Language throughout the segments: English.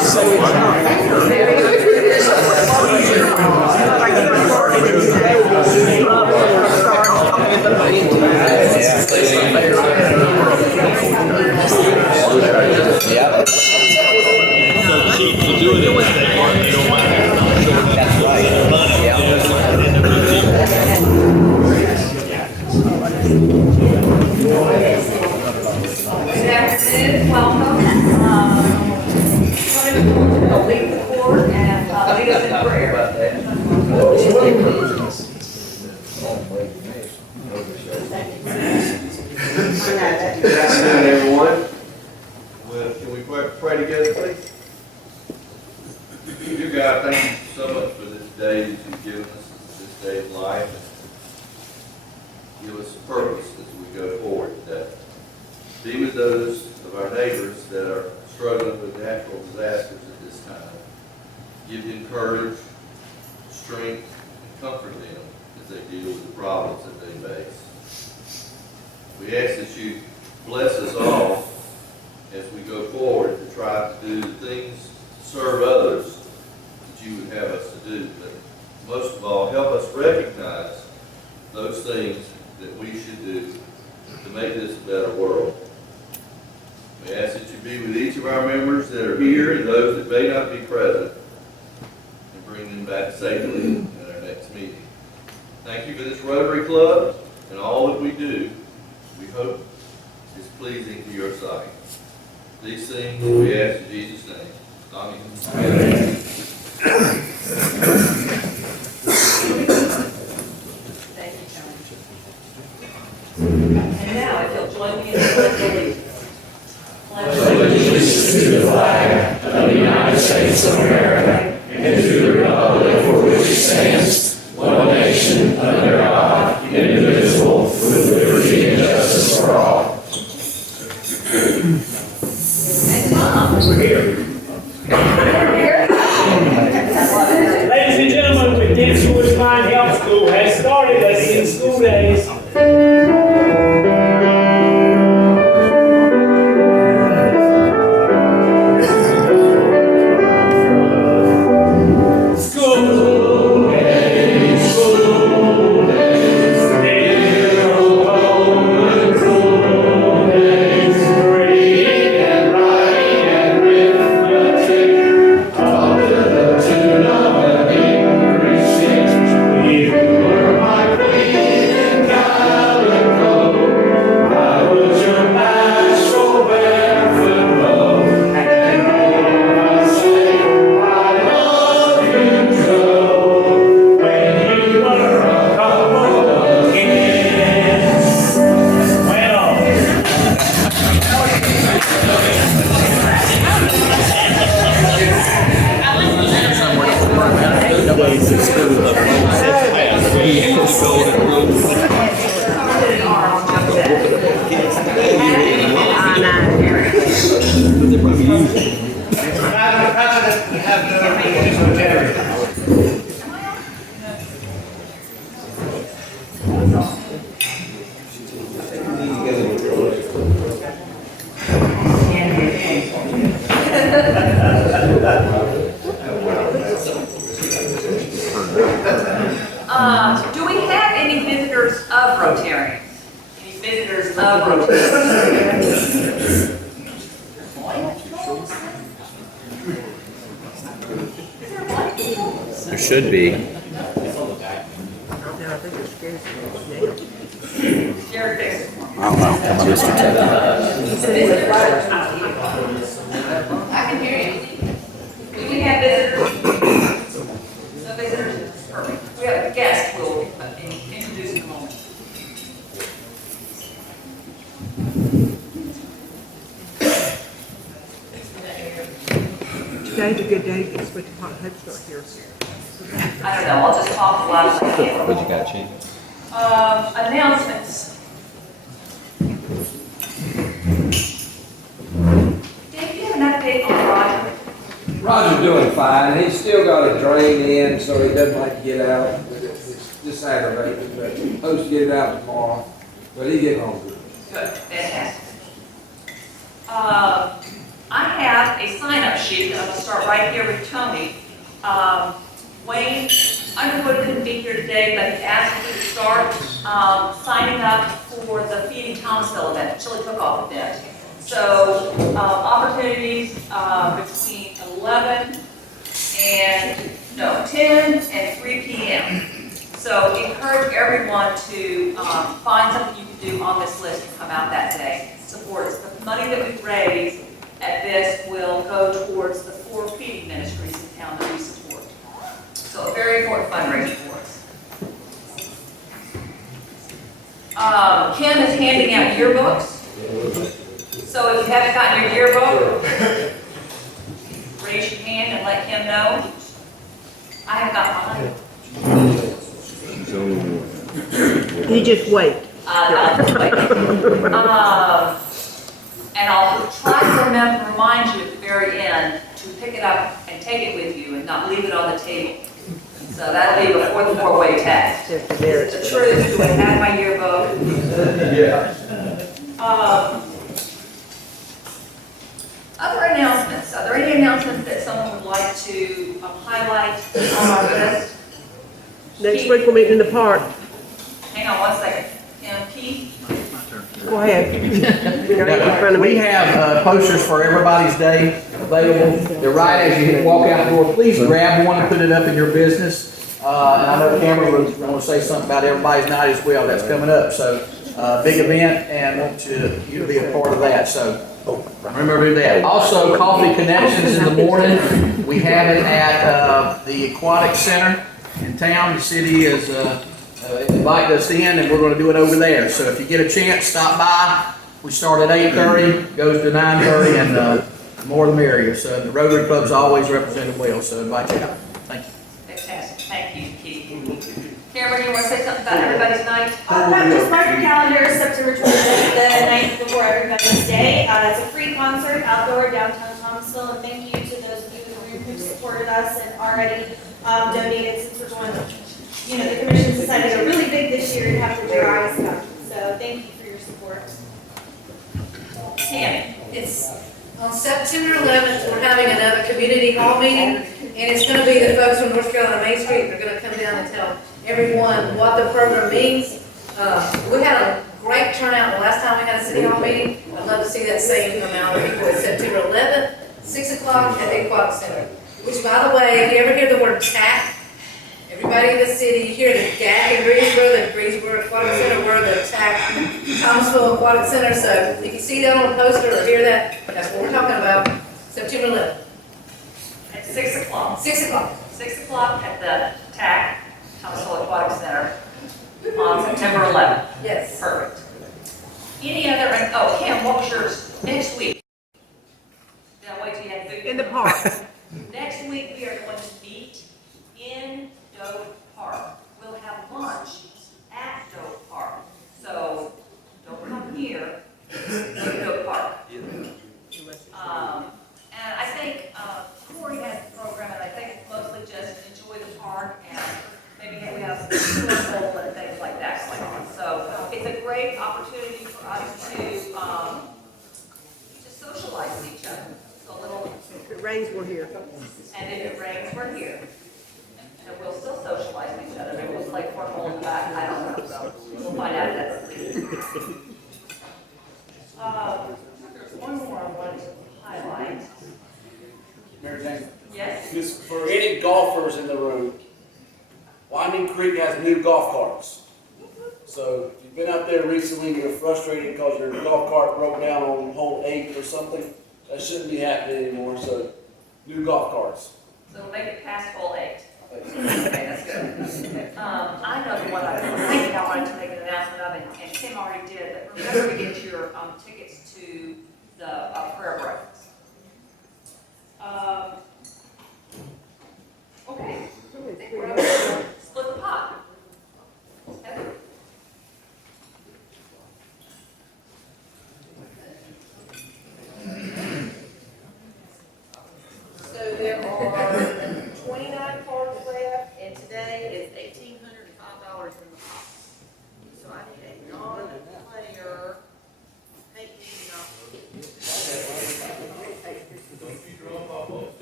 Do we have any visitors of Rotarians? Any visitors of Rotarians? There should be. I don't know. Come on, Mr. Ted. I can hear you. Do we have visitors? No visitors? Perfect. We have a guest we'll introduce in a moment. Today's a good day to get switch hot head start here. I don't know, I'll just talk as loud as I can. What you got, Chief? Announcements. Dave, do you have an update on Roger? Roger's doing fine. He's still got a drain in, so he doesn't like to get out. It's just aggravating, but he's supposed to get it out tomorrow. But he get home good. Good, fantastic. I have a sign-up sheet sheet, and I'll start right here with Tony. Wayne Underwood couldn't be here today, but he asked me to start signing up for the Feeding Thomasville event, chili cook-off event. So opportunities between 10 and 3 p.m. So encourage everyone to find something you can do on this list and come out that day. Support us. The money that we raise at this will go towards the 4 feeding ministries in town that we support. So a very important fundraiser for us. Kim is handing out yearbooks. So if you haven't gotten your yearbook, raise your hand and let Kim know. I have got mine. You just wait. I'll just wait. And I'll try to remind you at the very end to pick it up and take it with you and not leave it on the table. So that'll be before the 4-way test. Is it the truth? Do I have my yearbook? Yeah. Other announcements. Are there any announcements that someone would like to highlight on our list? Next week we're meeting in the park. Hang on one second. Keith? Go ahead. You're right in front of We me. have posters for everybody's day available. They're right as you walk out the door. Please grab one and put it up in your business. And I know Cameron was going to say something about everybody's night as well. That's coming up. So big event, and want you to be a part of that. So remember to do that. Also, Coffee Connections in the morning. We have it at the Aquatic Center in town. The city is invited us in, and we're going to do it over there. So if you get a chance, stop by. We start at 8:30, goes to 9:30, and the more the merrier. So the Rotary Club's always represented well, so invite you out. Thank you. Fantastic. Thank you, Keith. Cameron, you want to say something about everybody's night? Just mark your calendar, September 28th, the night before Everybody's Day. It's a free concert outdoor downtown Thomasville, and thank you to those of you in the room who supported us and already donated, since we're going, the commission decided to go really big this year and have to your eyes up. So thank you for your support. Tammy? It's on September 11th, we're having another community hall meeting, and it's going to be the folks from North Carolina Main Street. They're going to come down and tell everyone what the program means. We had a great turnout the last time we had a city hall meeting. I'd love to see that same amount of people. It's September 11th, 6 o'clock at the Aquatic Center. Which, by the way, if you ever hear the word TAC, everybody in the city, you hear the GAC in Greensboro Aquatic Center, we're the TAC, Thomasville Aquatic Center. So if you see that on a poster or hear that, that's what we're talking about. September 11th. At 6 o'clock. 6 o'clock. 6 o'clock at the TAC, Thomasville Aquatic Center, on September 11th. Yes. Perfect. Any other, Kim, what was yours next week? Did I wait till you had food? In the park. Next week, we are going to meet in Doe Park. We'll have lunch at Doe Park. So don't come here, go to Doe Park. And I think Corey has the program, and I think it's mostly just enjoy the park and maybe we have some swimming and things like that going on. So it's a great opportunity for us to just socialize with each other. So a little. If it rains, we're here. And if it rains, we're here. And we'll still socialize with each other. Maybe we'll play cornhole in the back. I don't know. So we'll find out if that's there's one more I wanted to highlight. Mary Jane, Yes? just for any golfers in the room, Winding Creek has new golf carts. So if you've been out there recently and you're frustrated because your golf cart broke down on hole 8 or something, that shouldn't be happening anymore. So new golf carts. So we'll make it past hole 8. Okay, that's good. I know the one I wanted to make an announcement of, and Tim already did, but remember to get your tickets to the prayer breakfast. Okay, I think we're over to split the pot. Heather? So there are 29 cards left, and today is $1,805 in the pot. So I need a non-player paint.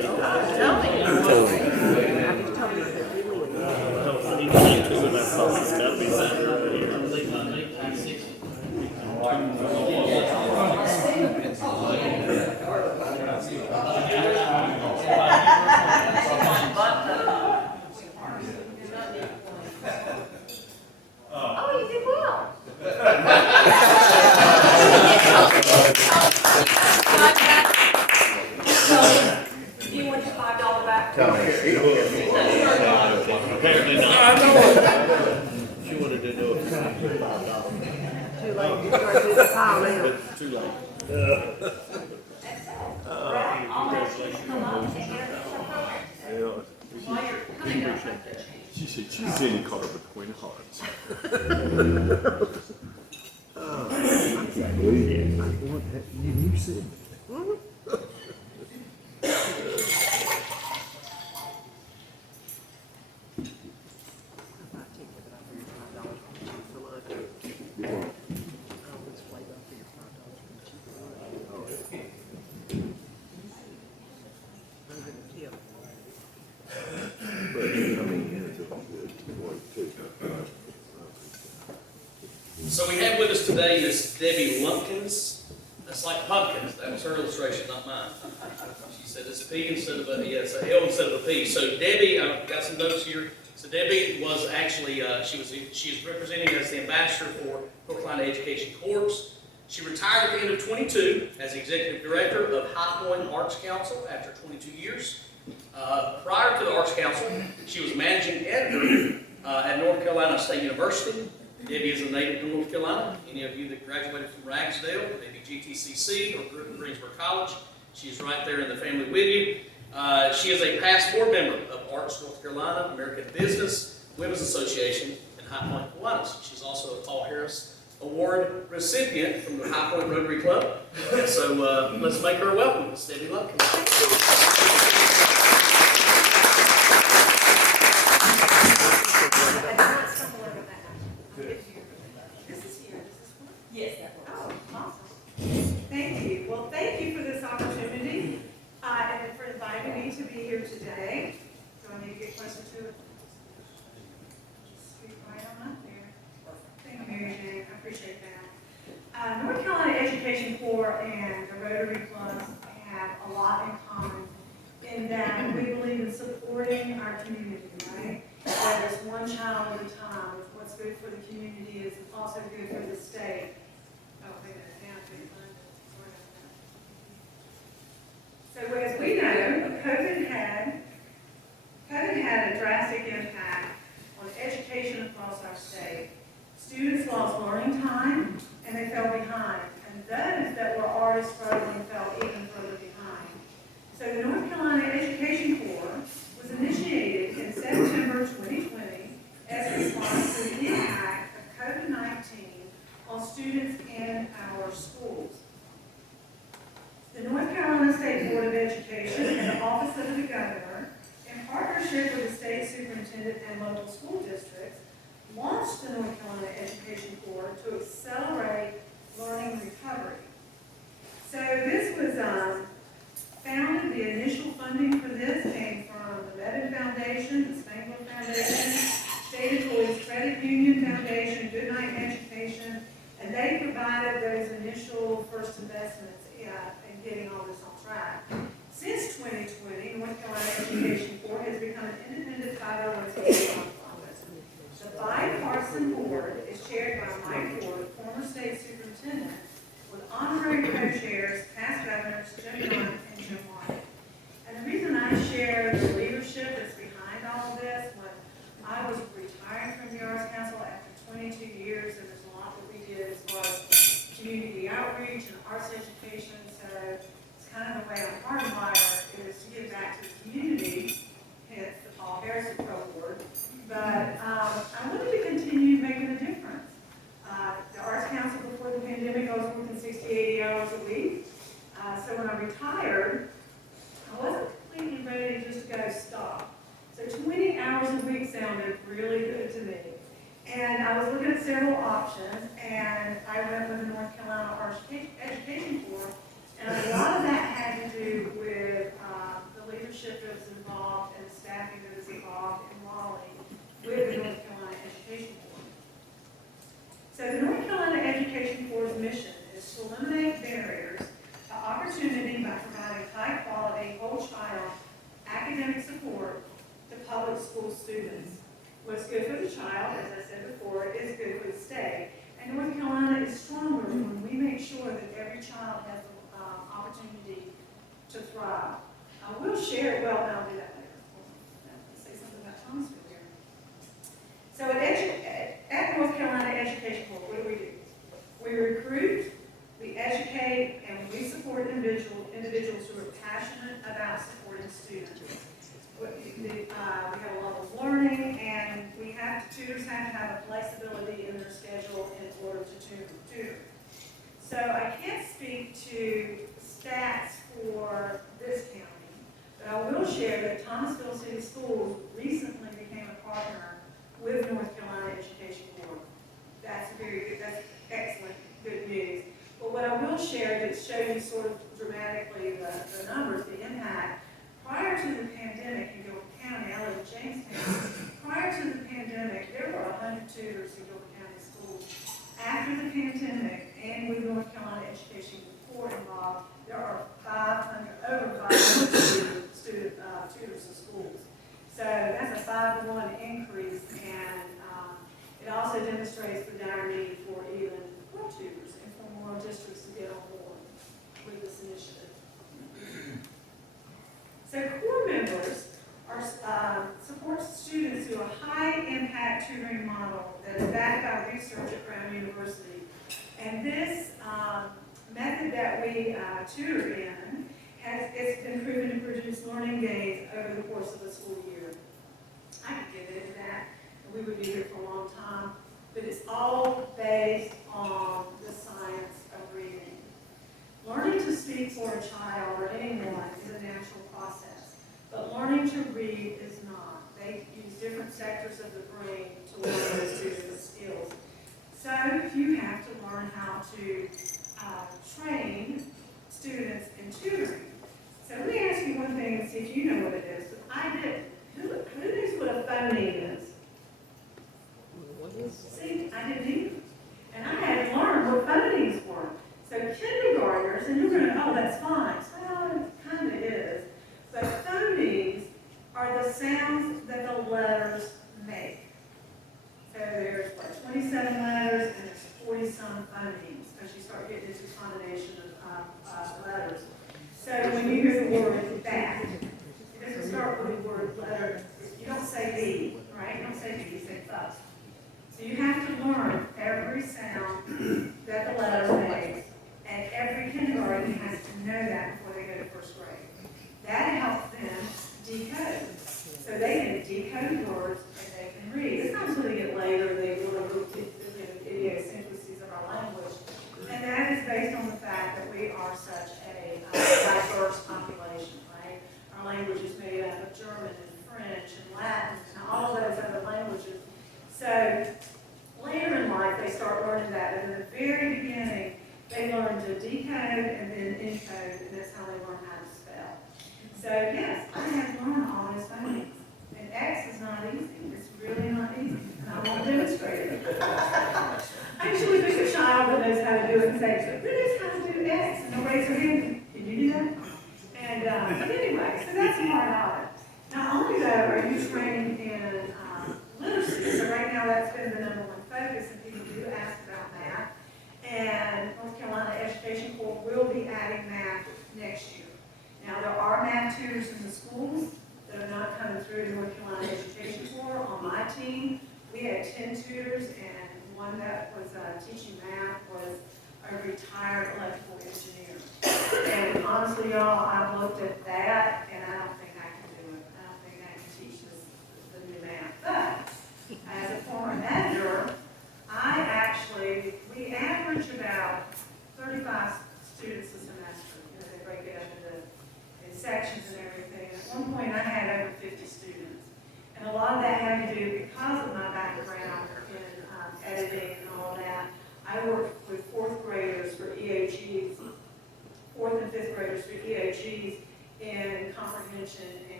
Oh, you did well. Do you want your $5 back? Apparently not. She wanted to know if it Too late, you start to the pile now. was too late. I'll let you come up and introduce your program. While you're coming up. She said she's in caught her between hearts. You said. But I mean, it's all good. So we have with us today Miss Debbie Lumpkins. That's like pumpkins. That was her illustration, not mine. She said it's a P instead of a, yeah, it's a L instead of a P. So Debbie, I've got some notes here. So Debbie was actually, she is representing as the ambassador for North Carolina Education Corp. She retired at the end of 22 as executive director of High Point Arts Council after 22 years. Prior to the Arts Council, she was managing editor at North Carolina State University. Debbie is a native of North Carolina. Any of you that graduated from Ragsdale, maybe GTCC or grew up in Greensboro College, she's right there in the family with you. She is a past board member of Arts North Carolina, American Business, Women's Association, and High Point Kiwanis. She's also a Paul Harris Award recipient from the High Point Rotary Club. And so let's make her welcome, Miss Debbie Lumpkins. Yes, that works. Oh, awesome. Thank you. Well, thank you for this opportunity and for inviting me to be here today. Do I need to get closer to it? Just scoot right on up there. Thank you, Mary Jane. I appreciate that. North Carolina Education Corps and the Rotary Club have a lot in common in that we believe in supporting our community, right? Whether it's one child at a time, what's good for the community is also good for the state. Oh, wait a minute, now, wait a minute. So as we know, COVID had a drastic impact on education across our state. Students lost learning time and they fell behind. And those that were already struggling fell even further behind. So the North Carolina Education Corps was initiated in September 2020 as a response to the impact of COVID-19 on students in our schools. The North Carolina State Board of Education and the Office of the Governor, in partnership with the state superintendent and local school districts, launched the North Carolina Education Corps to accelerate learning recovery. So this was founded, the initial funding for this came from the Mebane Foundation, the Spangler Foundation, State Employees Credit Union Foundation, Goodnight Education, and they provided those initial first investments in getting all this on track. Since 2020, North Carolina Education Corps has become an independent 501c3 nonprofit. The bipartisan board is chaired by Mike Ford, former state superintendent, with honorary co-chairs, past governors Jim Young and Jim White. And the reason I share the leadership that's behind all of this, when I was retiring from the Arts Council after 22 years, and there's a lot that we did as far as community outreach and arts education, so it's kind of the way I'm hardwired is to give back to the community, hence the Paul Harris Award. But I wanted to continue making a difference. The Arts Council before the pandemic, I was working 60, 80 hours a week. So when I retired, I wasn't completely ready to just go stop. So 20 hours a week sounded really good to me. And I was looking at several options, and I went with the North Carolina Arts Education Corps, and a lot of that had to do with the leadership leadership that is involved and the staffing that is involved in Raleigh with the North Carolina Education Board. So the North Carolina Education Board's mission is to eliminate barriers to opportunity by providing high-quality, whole-child academic support to public school students. What's good for the child, as I said before, is good for the state. And North Carolina is stronger when we make sure that every child has the opportunity to thrive. I will share, well, I'll do that later. Let's say something about Thomasville here. So at North Carolina Education Board, what do? We recruit, we educate, and we support individuals who are passionate about supporting students. We have a level of learning, and tutors have to have a flexibility in their schedule in order to tutor. So I can't speak to stats for this county, but I will share that Thomasville City Schools recently became a partner with North Carolina Education Board. That's that's excellent, good news. But what I will share to show you sort of dramatically the numbers, the impact. Prior to the pandemic in Gilbert County, I live in Jamestown. Prior to the pandemic, there were 100 tutors in Gilbert County schools. After the pandemic, and with North Carolina Education Board involved, there are over 500 tutors in schools. So that's a 5-to-1 increase, and it also demonstrates the dire need for even more tutors and for more districts to get on board with this initiative. So core members support students through a high-impact tutoring model that is backed by research at Brown University. And this method that we tutor in it's been proven to produce learning gains over the course of the school year. I could get into that, and we would be here for a long time, but it's all based on the science of reading. Learning to speak for a child or anyone is a natural process, but learning to read is not. They use different sectors of the brain to learn those different skills. So you have to learn how to train students in tutoring. So let me ask you one thing and see if you know what it is. I didn't. Who knows what a phoneme is? See, I didn't either. And I had to learn what phonemes were. So kindergartners, and you're going to, oh, that's fine. Well, it kind of is. But phonemes are the sounds that the letters make. So there's like 27 letters and there's 40-some phonemes because you start getting into combination of letters. So when you hear the word bat, it doesn't start with the word letter. You don't say B, right? You don't say B, you say fuss. So you have to learn every sound that the letter makes, and every kindergarten has to know that before they go to first grade. That helps them decode. So they can decode words and they can read. It's not until they get later they really look at the idiosyncrasies of our language. And that is based on the fact that we are such a diverse population, right? Our language is made up of German and French and Latin and all of those other languages. So later in life, they start learning that. But in the very beginning, they learn to decode and then encode, and that's how they learn how to spell. So yes, I have learned all those phonemes. And X is not easy. It's really not easy. And I won't demonstrate it. I usually pick a child that knows how to do it and say, who knows how to do X? And they'll raise their hand. Can you do that? And but anyway, so that's part of it. Not only though are you training in literacy, so right now that's been the #1 focus, and people do ask about math. And North Carolina Education Corp will be adding math next year. Now there are math tutors in the schools that are not coming through to North Carolina Education Corp. On my team, we had 10 tutors, and one that was teaching math was a retired electrical engineer. And honestly, y'all, I've looked at that, and I don't think I can do it. I don't think I can teach the new math. But as a former manager, we average about 35 students a semester. You know, they break it up in sections and everything. At one point, I had over 50 students. And a lot of that had to do, because of my background in editing and all of that, I worked with 4th graders for EOGs, 4th and 5th graders for EOGs in comprehension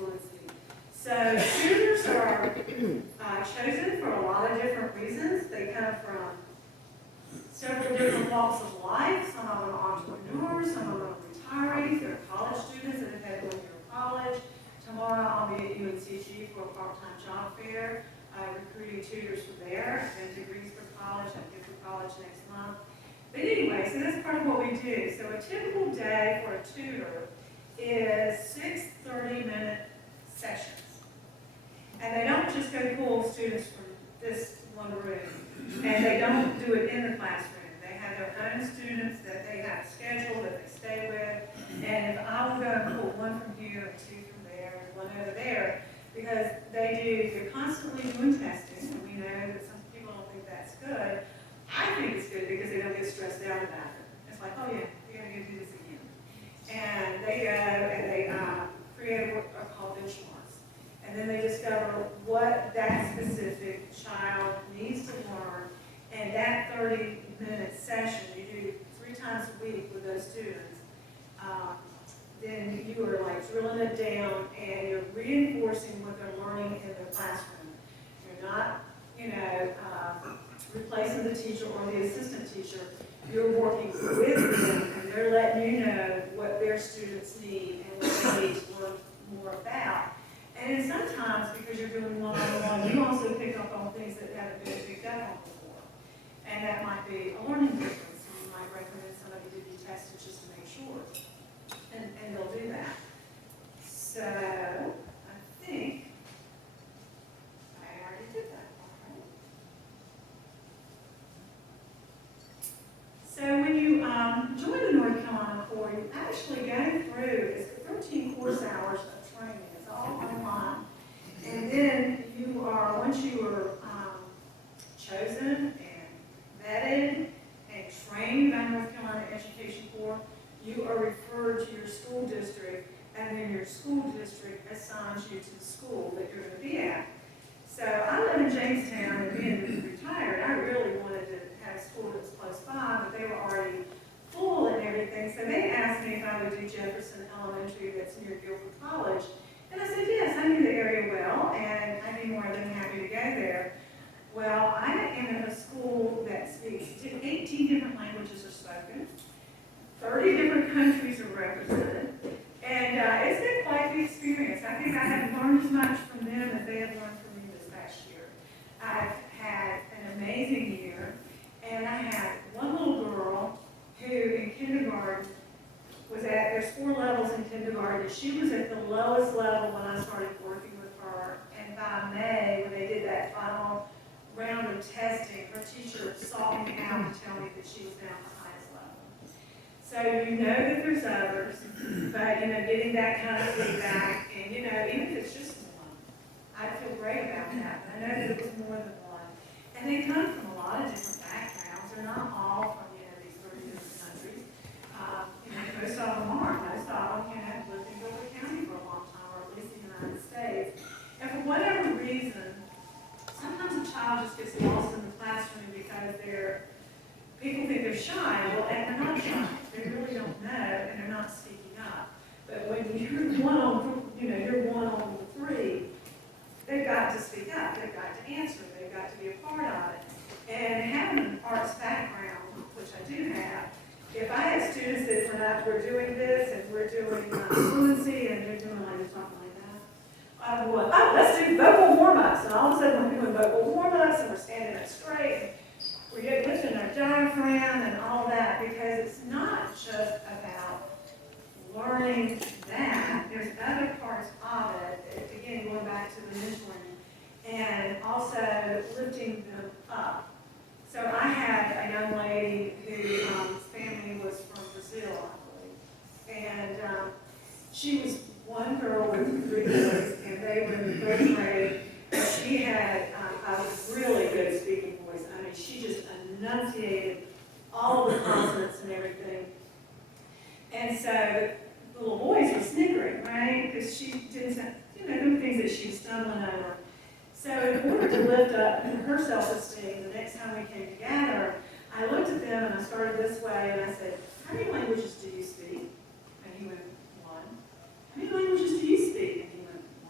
fluency. So tutors are chosen for a lot of different reasons. They come from several different walks of life. Some of them are entrepreneurs, some of them are retirees, they're college students that have had 1 year of college. Tomorrow I'll be at UNCG for a part-time job fair, recruiting tutors for there and degrees for college. I'm here for college next month. But anyway, so that's part of what we do. So a typical day for a tutor is 6 30-minute sessions. And they don't just go pull students from this one room, and they don't do it in the classroom. They have their own students that they have scheduled, that they stay with, and if I will go and pull one from here, and two from there, and one over there, because they're constantly doing testing, and we know that some people don't think that's good. I think it's good because they don't get stressed out about it. It's like, oh yeah, we're gonna go do this again. And they go and they create what are called benchmarks. And then they discover what that specific child needs to learn. And that 30-minute session, you do 3 times a week with those students, then you are like drilling it down and you're reinforcing what they're learning in the classroom. You're not, replacing the teacher or the assistant teacher. You're working with them and they're letting you know what their students need and what they need to learn more about. And then sometimes, because you're doing one-on-one, you also pick up on things that haven't been picked up on before. And that might be a learning difference. And you might recommend somebody to be tested just to make sure. And they'll do that. So, I think I already did that. Okay. So when you join the North Carolina Corps, you actually go through, it's 13 course hours of training. It's all online. And then you are, once you are chosen and vetted and trained by North Carolina Education Corps, you are referred to your school district, and then your school district assigns you to the school that you're going to be at. So I live in Jamestown, and being retired, I really wanted to have a school that was close by, but they were already full and everything. So they asked me if I would do Jefferson Elementary that's near Guilford College. And I said, yes, I knew the area well, and I'd be more than happy to go there. Well, I am in a school that speaks 18 different languages are spoken, 30 different countries are represented, and it's been quite the experience. I think I have learned as much from them as they have learned from me this past year. I've had an amazing year, and I had one little girl who in kindergarten there's 4 levels in kindergarten. She was at the lowest level when I started working with her, and by May, when they did that final round of testing, her teacher sought me out to tell me that she was now at the highest level. So you know that there's others, but getting that kind of feedback, and even if it's just one, I feel great about that. I know that it was more than one. And they come from a lot of different backgrounds. They're not all from these 30 different countries. Most of them aren't. Most of them have lived in Guilford County for a long time, or at least in the United States. And for whatever reason, sometimes a child just gets lost in the classroom because people think they're shy. Well, and they're not shy. They really don't know, and they're not speaking up. But when you're one on 3, they've got to speak up. They've got to answer. They've got to be a part of it. And having an arts background, which I do have, if I had students that we're doing this and we're doing fluency and they're doing something like that, I would, let's do vocal warm-ups. And all of a sudden we're doing vocal warm-ups and we're standing up straight. We're lifting our diaphragm and all that, because it's not just about learning that. There's other parts of it, again, going back to the mentoring, and also lifting them up. So I had a young lady whose family was from Brazil, I believe. And she was one girl with 3 boys, and they were in the 3rd grade. And she had a really good speaking voice. I mean, she just enunciated all of the consonants and everything. And so the little boys were snickering, right? Because she didn't, there were things that she was stumbling over. So in order to lift up her self-esteem, the next time we came together, I looked at them and I started this way and I said, how many languages do you speak? And he went, 1. How many languages do you speak? And he went,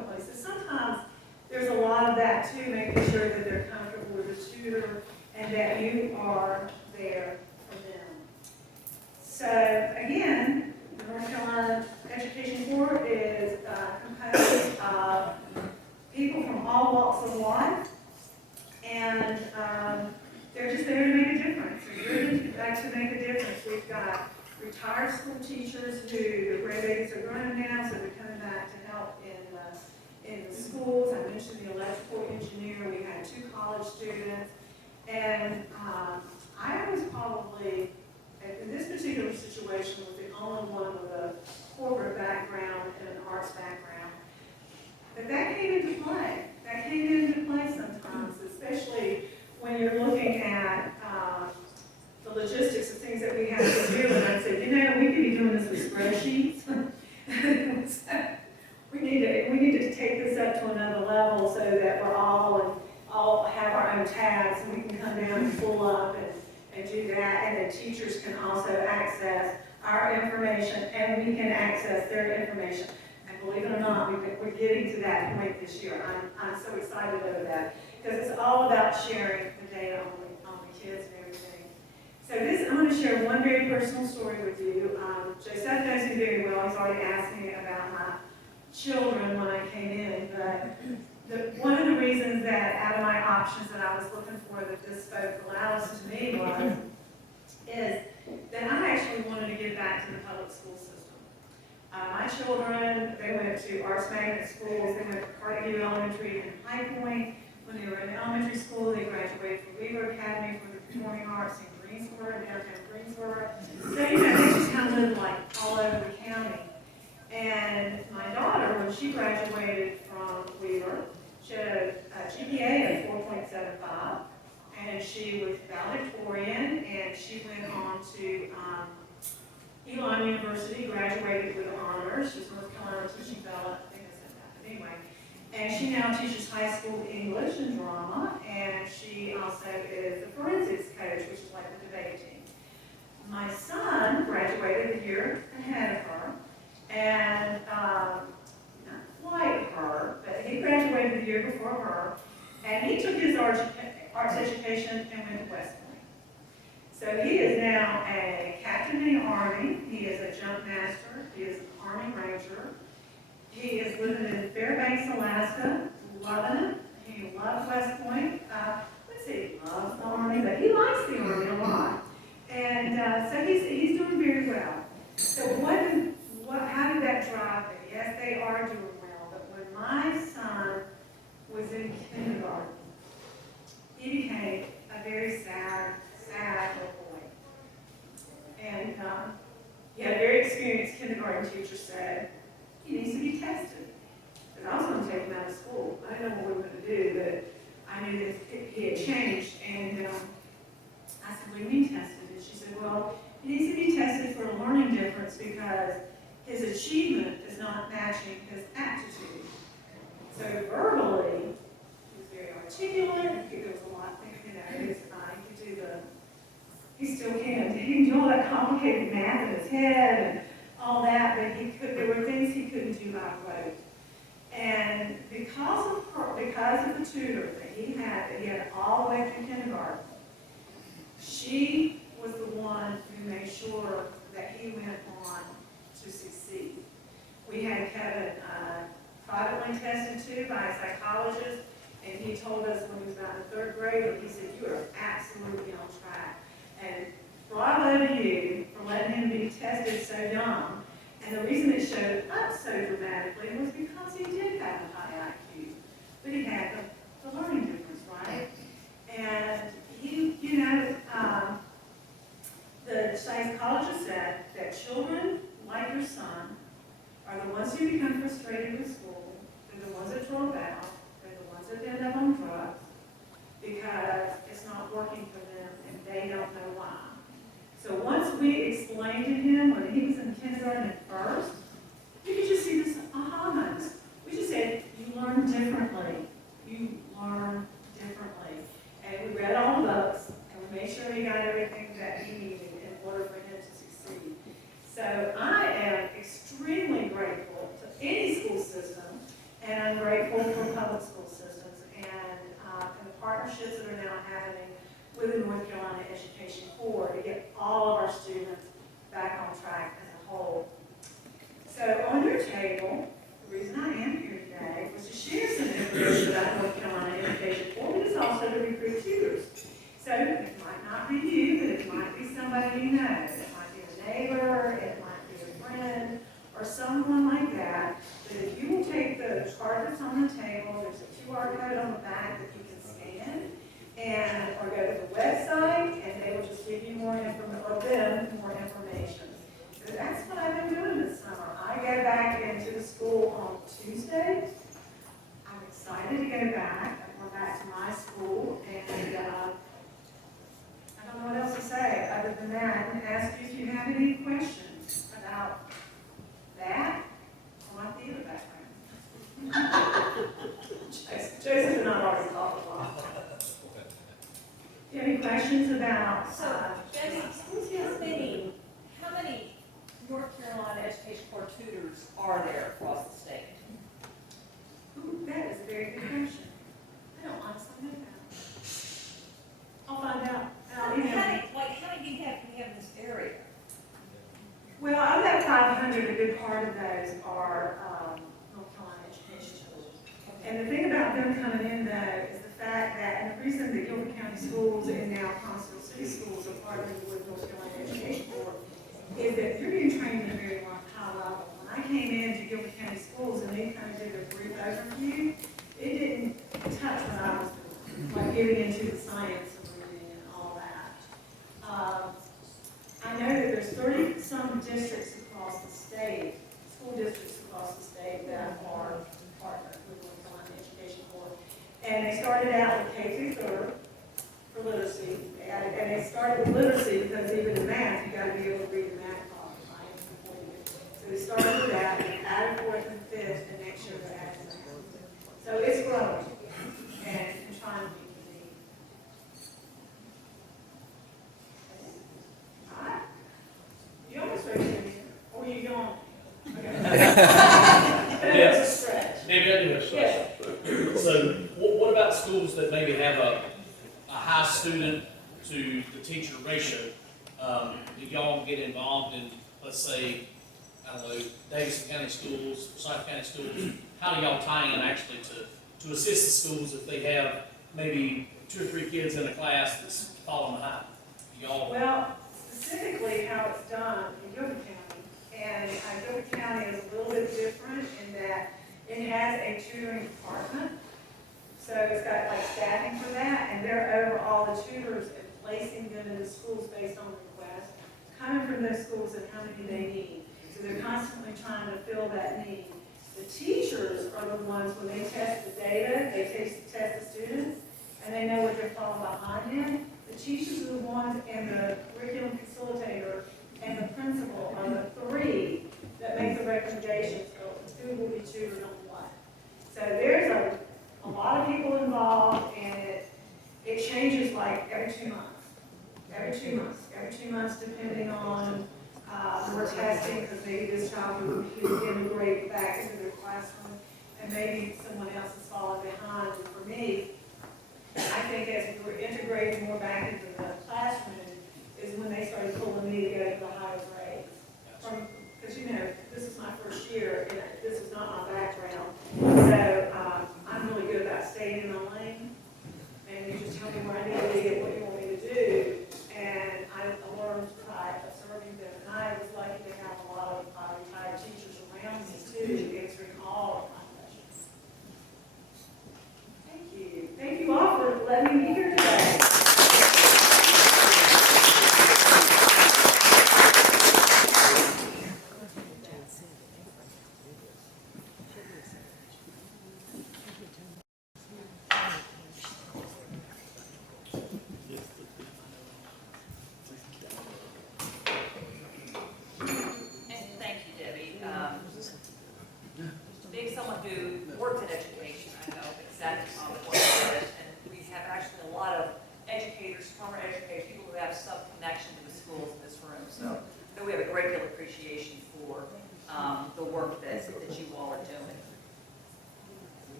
family. So sometimes there's a lot of that too, making sure that they're comfortable with the tutor and that you are there for them. So again, the North Carolina Education Corps is composed of people from all walks of life, and they're just there to make a difference. They're really like to make a difference. We've got retired school teachers who their grandbabies are grown now, so they're coming back to help in the schools. I mentioned the electrical engineer. We had 2 college students, and I was probably, in this particular situation, was the only one with a corporate background and an arts background. But that came into play. That came into play sometimes, especially when you're looking at the logistics of things that we have to do. And I said, we could be doing this with spreadsheets. we need to take this up to another level so that we're all have our own tabs, and we can come down and pull up and do that. And then teachers can also access our information, and we can access their information. And believe it or not, we're getting to that point this year. I'm so excited over that, because it's all about sharing the data on the kids and everything. So I'm going to share one very personal story with you. Joseph knows me very well. He's already asked me about my children when I came in, but one of the reasons that out of my options that I was looking for that this spoke loudest to me is that I actually wanted to give back to the public school system. My children, they went to arts magnet schools. They went to Carnegie Elementary and High Point. When they were in elementary school, they graduated from Weaver Academy for the Performing Arts in Greensboro, downtown Greensboro. So, they just kind of lived like all over the county. And my daughter, when she graduated from Weaver, she had a GPA of 4.75, and she was valedictorian, and she went on to Elon University, graduated with honors. She's North Carolina teaching fellow, I think I said that, but anyway. And she now teaches high school English and drama, and she also is the forensics coach, which is like the debate team. My son graduated a year ahead of her, and not quite her, but he graduated the year before her, and he took his arts education and went to West Point. So he is now a captain in the Army. He is a jump master. He is an Army Ranger. He is living in Fairbanks, Alaska, loving it. He loves West Point. Let's see, he loves the Army, but he likes the Army a lot. And so he's doing very well. So how did that drive me? Yes, they are doing well, but when my son was in kindergarten, he became a very sad little boy. And he had a very experienced kindergarten teacher said, he needs to be tested. And I was going to take him out of school. I didn't know what we were going to do, but I knew that he had changed. And I said, what do you mean tested? And she said, well, he needs to be tested for a learning difference because his achievement is not matching his aptitude. So verbally, he was very articulate. There was a lot of things, he still can. He can do all that complicated math in his head and all that, but there were things he couldn't do by rote. And because of the tutor that he had all the way through kindergarten, she was the one who made sure that he went on to succeed. We had Kevin privately tested too by a psychologist, and he told us when he was about in the 3rd grade, he said, you are absolutely on track. And bravo to you for letting him be tested so young. And the reason it showed up so dramatically was because he did have a high IQ, but he had the learning difference, right? And the psychologist said that children like your son are the ones who become frustrated with school. They're the ones that drop out. They're the ones that end up on drugs because it's not working for them and they don't know why. So once we explained to him when he was in kindergarten at first, you could just see this aha moment. We just said, you learn differently. You learn differently. And we read all the books and we made sure he got everything that he needed in order for him to succeed. So I am extremely grateful to any school system, and I am grateful for public school systems and the partnerships that are now happening with the North Carolina Education Corp to get all of our students back on track as a whole. So on your table, the reason I am here today was to share some information about North Carolina Education Corp, but it's also to recruit tutors. So it might not be you, but it might be somebody you know. It might be a neighbor, it might be a friend, or someone like that. But if you will take the chart that's on the table, there's a QR code on the back that you can scan, and or go to the website, and they will just give you more information, or them more information. So that's what I've been doing this summer. I go back into the school on Tuesday. I'm excited to go back. I'm going back to my school, and I don't know what else to say other than that. I'm going to ask you if you have any questions about that or my theater background. Joseph and I already talked a lot. Do you have any questions about? So, Jenny, how many North Carolina Education Corp tutors are there across the state? Ooh, that is a very good question. I don't honestly know that. I'll find out. How many do you have in this area? Well, of that 500, a good part of those are North Carolina education schools. And the thing about them coming in, though, is the fact that, and the reason that Gilbert County Schools and now Constable City Schools are partnering with North Carolina Education Corp, is that you're being trained at a very high level. When I came into Gilbert County Schools and they kind of did a brief overview, it didn't touch what I was doing, like getting into the science of reading and all that. I know that there's 30-some districts across the state, school districts across the state that are partnered with North Carolina Education Corp. And they started out with K through 3rd for literacy. And they started with literacy because even in math, you got to be able to read the math problem, right? Before you get. So they started with that, and added 4th and 5th, and next year they're adding math. So it's growing and trying to meet the need. All right. You almost raised your hand, or you yawned. Okay. That was a stretch. Maybe I do have a question. So what about schools that maybe have a high student to the teacher ratio? Do y'all get involved in, let's say, I don't know, Davidson County Schools, Forsyth County Schools? How do y'all tie in actually to assist the schools if they have maybe 2 or 3 kids in a class that's falling behind? Do y'all? Well, specifically how it's done in Gilbert County, and Gilbert County is a little bit different in that it has a tutoring department. So it's got like staffing for that, and they're over all the tutors and placing them in the schools based on requests, coming from those schools and how many they need. So they're constantly trying to fill that need. The teachers are the ones, when they test the data, they test the students, and they know what they're falling behind in. The teachers are the ones, and the curriculum facilitator and the principal are the 3 that make the recommendations of who will be tutored on what. So there's a lot of people involved, and it changes like every 2 months. Every 2 months. Every 2 months, depending on more testing, because maybe this child who's integrated back into their classroom, and maybe someone else is falling behind. And for me, I think as we were integrating more back into the classroom is when they started pulling me to go to the higher grades. Because, you know, this is my first year, and this is not my background. So I'm really good about staying in my lane, and you just tell me where I need to be and what you want me to do. And I learned by observing them. And I was lucky to have a lot of retired teachers around me, too, answering all of my questions. Thank you. Thank you all for letting me be here today. Being someone who works in education, I know exactly how important it is, and we have actually a lot of educators, former educators, people who have some connection to the schools in this room. So I know we have a great deal of appreciation for the work that you all are doing.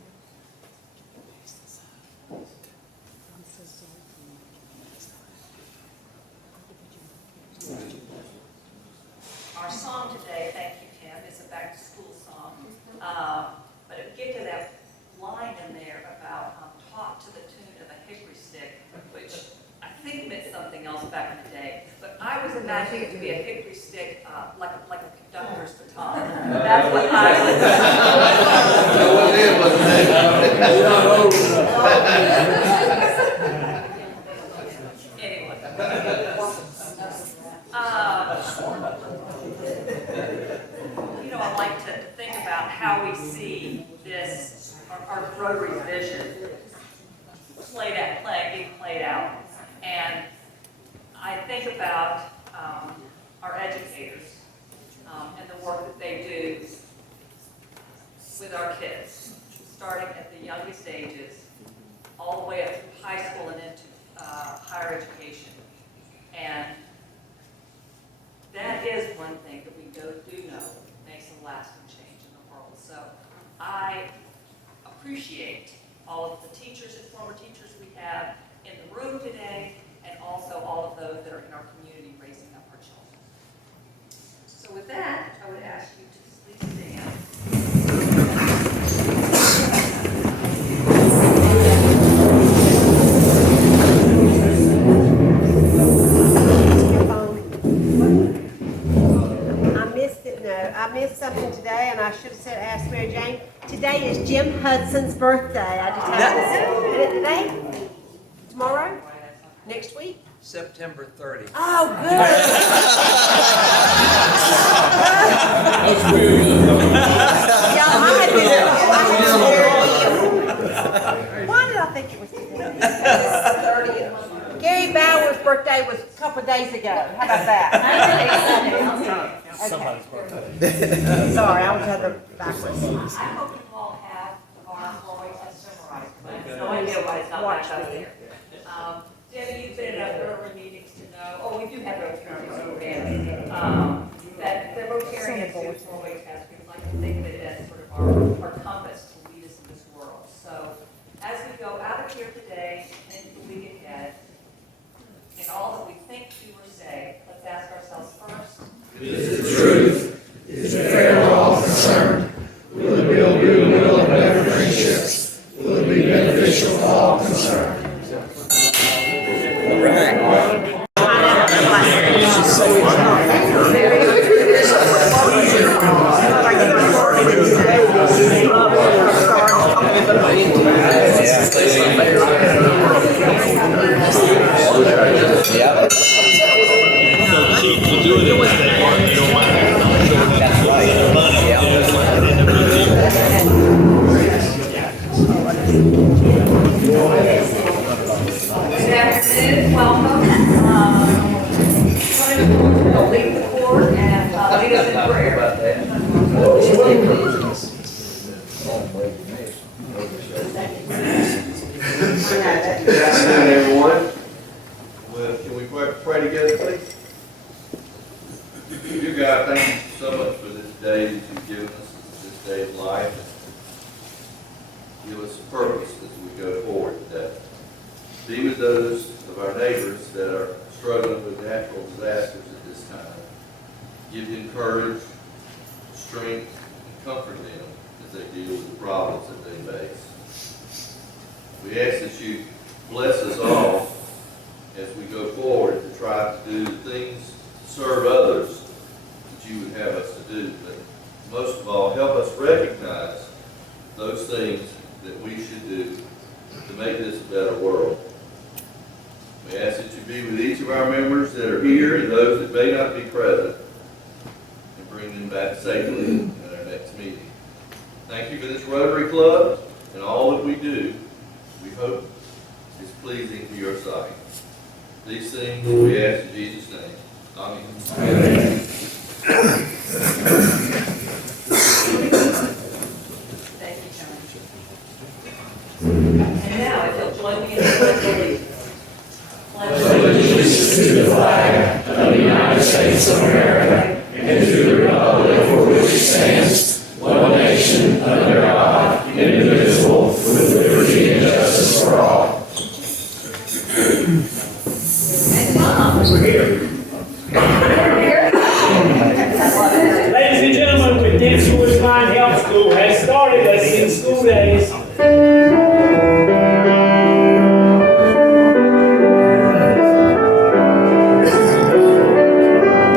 think it to be a hickory stick, like a conductor's baton. That's what I Anyway. I like to think about how we see this, our Rotary vision being played out. And I think about our educators and the work that they do with our kids, starting at the youngest ages, all the way up through high school and into higher education. And that is one thing that we do know makes a lasting change in the world. So I appreciate all of the teachers and former teachers we have in the room today, and also all of those that are in our community raising up our children. So with that, I would ask you to please stand. I missed something today, and I should have asked Mary Jane. Today is Jim Hudson's birthday. I just happened to see it today. Tomorrow? Next week? September 30th. Oh, good. Why did I think it was today? 30th. Gary Bauer's birthday was a couple of days ago. How about that? Somebody's birthday. Sorry, I was other backwards. I hope you all have our employees as summarized, but I have no idea why it's not back up here. Debbie, you've been in other meetings to know, we do have Rotarians, that the Rotarians do always have, because I can think that that's sort of our compass to lead us in this world. So as we go out of here today and into the week ahead, in all that we think, do, or say, let's ask ourselves first, Is it the truth? Is it fair to all concerned? Will it build goodwill and better friendships? Will it be beneficial to all concerned? All right. Yeah. That's right. good afternoon, welcome. We'll leave the court and lead us in prayer. Good afternoon, everyone. Well, can we pray together, please? Dear God, thank you so much for this day that you've given us, this day of life. Give us a purpose as we go forward today. Be with those of our neighbors that are struggling with natural disasters at this time. Give them courage, strength, and comfort them as they deal with the problems that they face. We ask that you bless us all as we go forward to try to do the things to serve others that you would have us to do. But most of all, help us recognize those things that we should do to make this a better world. We ask that you be with each of our members that are here and those that may not be present, and bring them back safely in our next meeting. Thank you for this Rotary Club and all that we do. We hope is pleasing to your sight. These things we ask in Jesus' name. Amen. Amen. Thank you, John. And now, if you'll join me in the pledge of allegiance. Pledge Allegiance to the flag of the United States of America and to the republic for which it stands, one nation, under God, indivisible, with liberty and justice for all. Ladies and gentlemen, with Dempsey Woods Line Health School has started us in school days.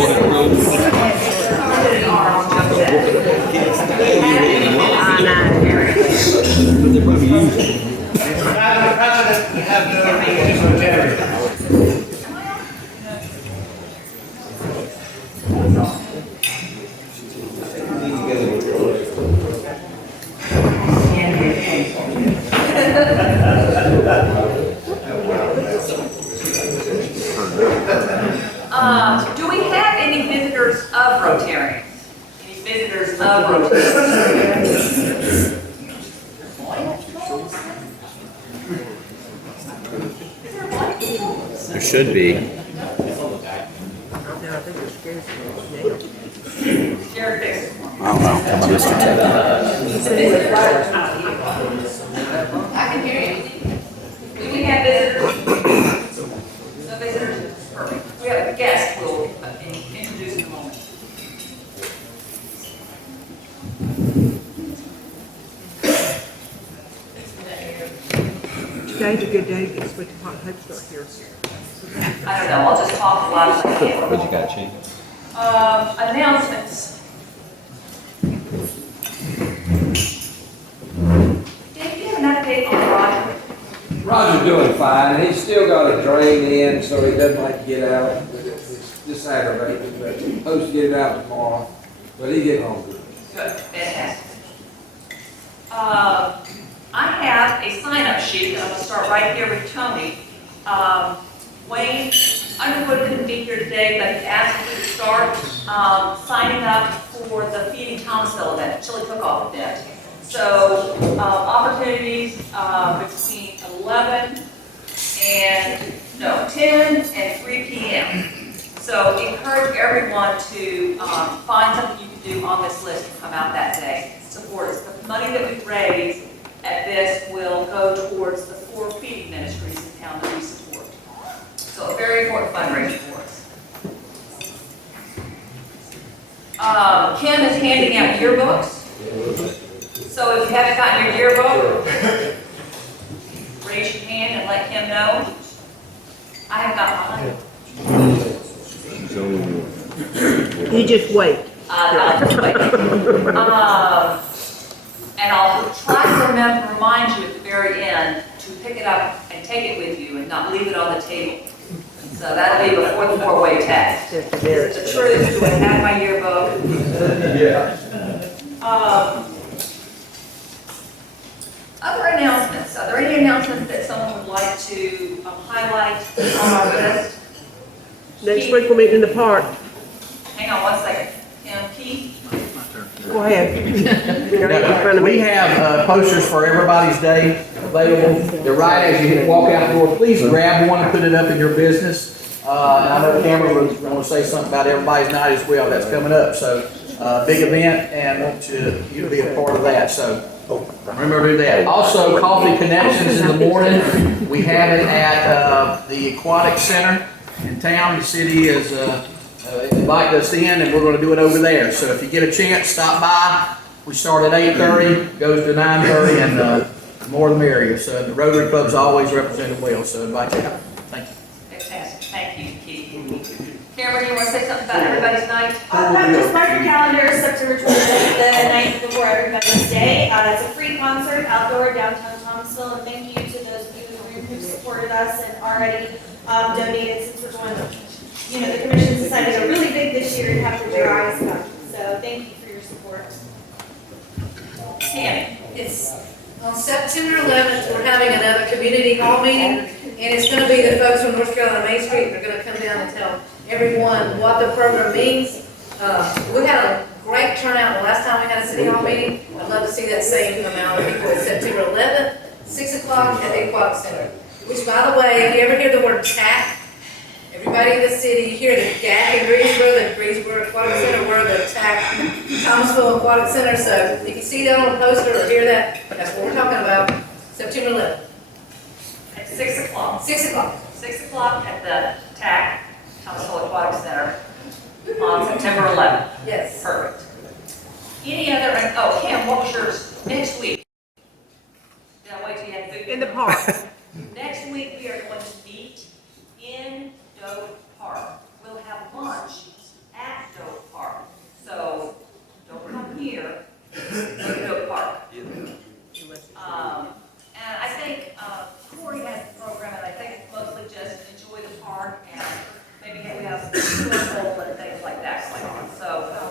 Madam President, we have no meetings with Terry. Do we have any visitors of Rotarians? Any visitors of Rotarians? There should be. Jared Dixon. I don't know. Come on, Mr. Teddy. I can hear you. Do we have visitors? No visitors? Perfect. We have a guest we'll introduce in a moment. Today's a good day to get switch to hot hope start here. I don't know, I'll just talk as loud as I can. What you got, Chief? Announcements. Dave, do you have an update on Roger? Roger's doing fine. He's still got a drain in, so he doesn't like to get out. It's just aggravating, but he's supposed to get it out tomorrow. But he's getting home good. Good, fantastic. I have a sign-up sheet, and I'm gonna start right here with Tony. Wayne Underwood couldn't be here today, but he asked me to start signing up for the Feeding Thomasville event, chili cook-off event. So opportunities between 10 and 3 p.m. So encourage everyone to find something you can do on this list and come out that day. Support us. The money that we raise at this will go towards the 4 feeding ministries in town that we support. So a very important fundraiser for us. Kim is handing out yearbooks. So if you haven't gotten your yearbook, raise your hand and let Kim know. I have got mine. You just wait. I'll just wait. And I'll try to remind you at the very end to pick it up and take it with you and not leave it on the table. So that'll be before the 4-way test. The truth, do I have my yearbook? Yeah. Other announcements. Are there any announcements that someone would like to highlight on our list? Next week we'll meet in the park. Hang on one second. Keith? Go ahead. You're right in front of We me. have posters for everybody's day available. They're right as you walk out the door. Please grab one and put it up in your business. And I know Cameron was going to say something about everybody's night as well. That's coming up. So big event, and want you to be a part of that. So remember to do that. Also, Coffee Connections in the morning. We have it at the Aquatic Center in town. The city is invited us in, and we're going to do it over there. So if you get a chance, stop by. We start at 8:30, goes to 9:30, and the more the merrier. So the Rotary Club's always represented well, so invite you out. Thank you. Fantastic. Thank you, Keith. Cameron, you want to say something about everybody's night? Just mark your calendar, September 29th, the night before Everybody's Day. It's a free concert outdoor downtown Thomasville, and thank you to those of you in the room who supported us and already donated since we're going. The commission decided to go really big this year and have the dry stuff. So thank you for your support. Tammy? It's on September 11th, we're having another community hall meeting, and it's going to be the folks from North Carolina Main Street. They're going to come down and tell everyone what the program means. We had a great turnout the last time we had a city hall meeting. I'd love to see that same amount of people. It's September 11th, 6 o'clock at the Aquatic Center. Which, by the way, if you ever hear the word TAC, everybody in the city, you hear the GAC in Greensboro, the Greensboro Aquatic Center, we're the TAC Thomasville Aquatic Center. So if you see that on a poster or hear that, that's what we're talking about. September 11th. At 6 o'clock. 6 o'clock. 6 o'clock at the TAC, Thomasville Aquatic Center, on September 11th. Yes. Perfect. Any other, Kim, what was yours? Next week? Did I wait till you had food? In the park. Next week, we are going to meet in Doe Park. We'll have lunch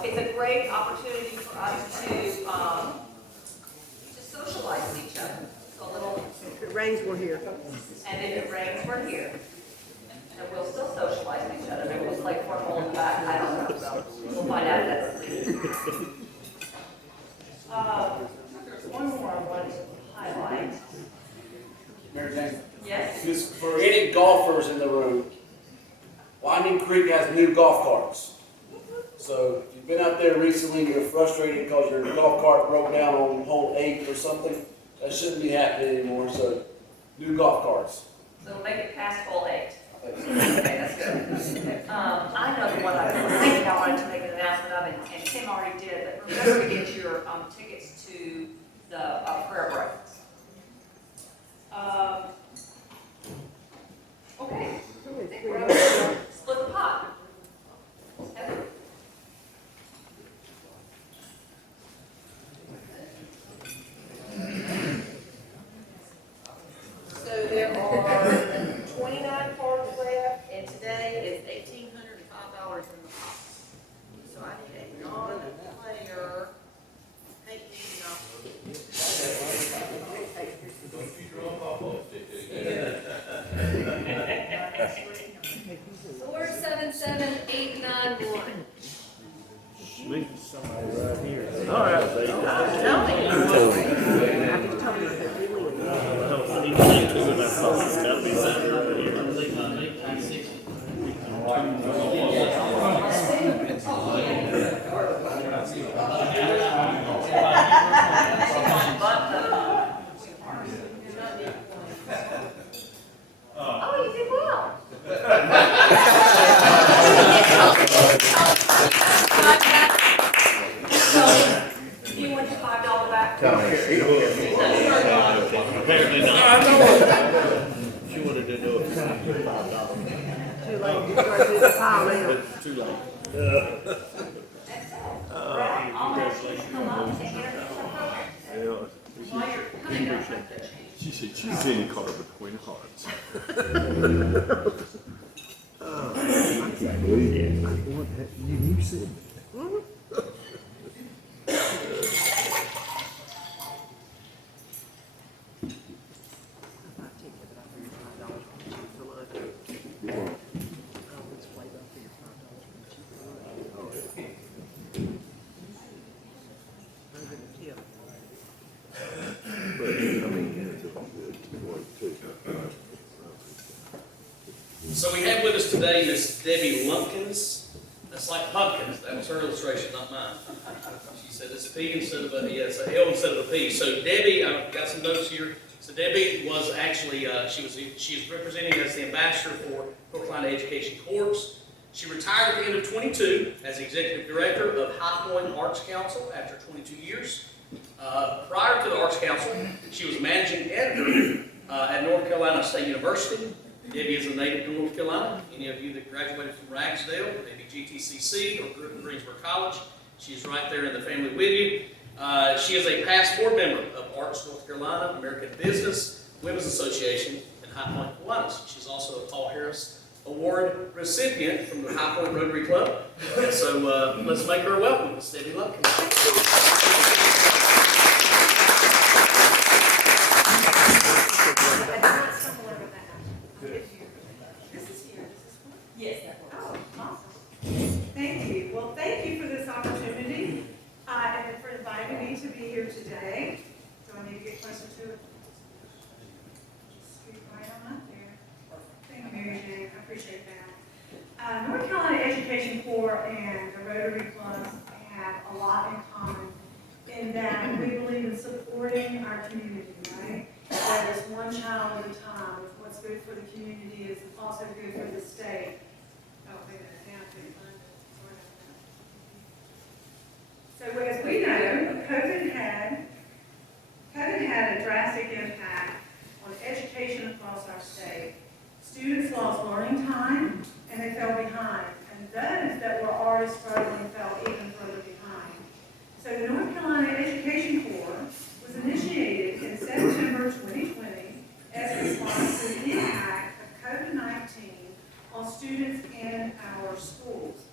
it's a great opportunity for us to socialize with each other. So a little, If it rains, we're here. and if it rains, we're here. And we'll still socialize with each other. Maybe we'll play cornhole in the back. I don't know. So we'll find out if that's there's one more I wanted to highlight. Mary Jane, Yes? just for any golfers in the room, Winding Creek has new golf carts. So if you've been out there recently and you're frustrated because your golf cart broke down on hole 8 or something, that shouldn't be happening anymore. So new golf carts. So we'll make it past hole 8. Okay, that's good. I know the one I was thinking I wanted to make an announcement of, and Tim already did, but remember to get your tickets to the prayer breakfast. Okay. Split the pot. Heather? So there are 29 cards left, and today is $1,805 in the pot. So I need a non-player taking Four, 77891. Somebody right here. Tell me. Oh, you did well. Do you want your $5 back? Apparently not. She wanted to know if it was $5. Too late, you start to the pile now. Too late. Right, I'll let you come up and introduce our program. While you're coming up with the change. She said she's in the car between hearts. Oh, I can't believe it. You said. So we have with us today Miss Debbie Lumpkins. That's like pumpkins. That was her illustration, not mine. She said it's a P instead of a, yeah, it's a L instead of a P. So Debbie, I've got some notes here. So Debbie was actually, she is representing as the ambassador for North Carolina Education Corp. She retired at the end of 22 as executive director of High Point Arts Council after 22 years. Prior to the Arts Council, she was managing editor at North Carolina State University. Debbie is a native of North Carolina. Any of you that graduated from Ragsdale, maybe GTCC or grew up in Greensboro College, she's right there in the family with you. She is a past board member of Arts North Carolina, American Business, Women's Association, and High Point Kiwanis. She's also a Paul Harris Award recipient from the High Point Rotary Club. And so let's make her welcome, Miss Debbie Lumpkins. Yes. Oh, awesome. Thank you. Well, thank you for this opportunity and for inviting me to be here today. Do I need to get closer to it? Just scoot right on up there. Thank you, Mary Jane. I appreciate that. North Carolina Education Corp and the Rotary Club have a lot in common in that we believe in supporting our community, right? That is one child at a time. What's good for the community is also good for the state. Oh, wait a minute, now I couldn't find it. So as we know, COVID had a drastic impact on education across our state. Students lost learning time and they fell behind. And those that were already struggling fell even further behind. So the North Carolina Education Corps was initiated in September 2020 as a response to the impact of COVID-19 on students in our schools.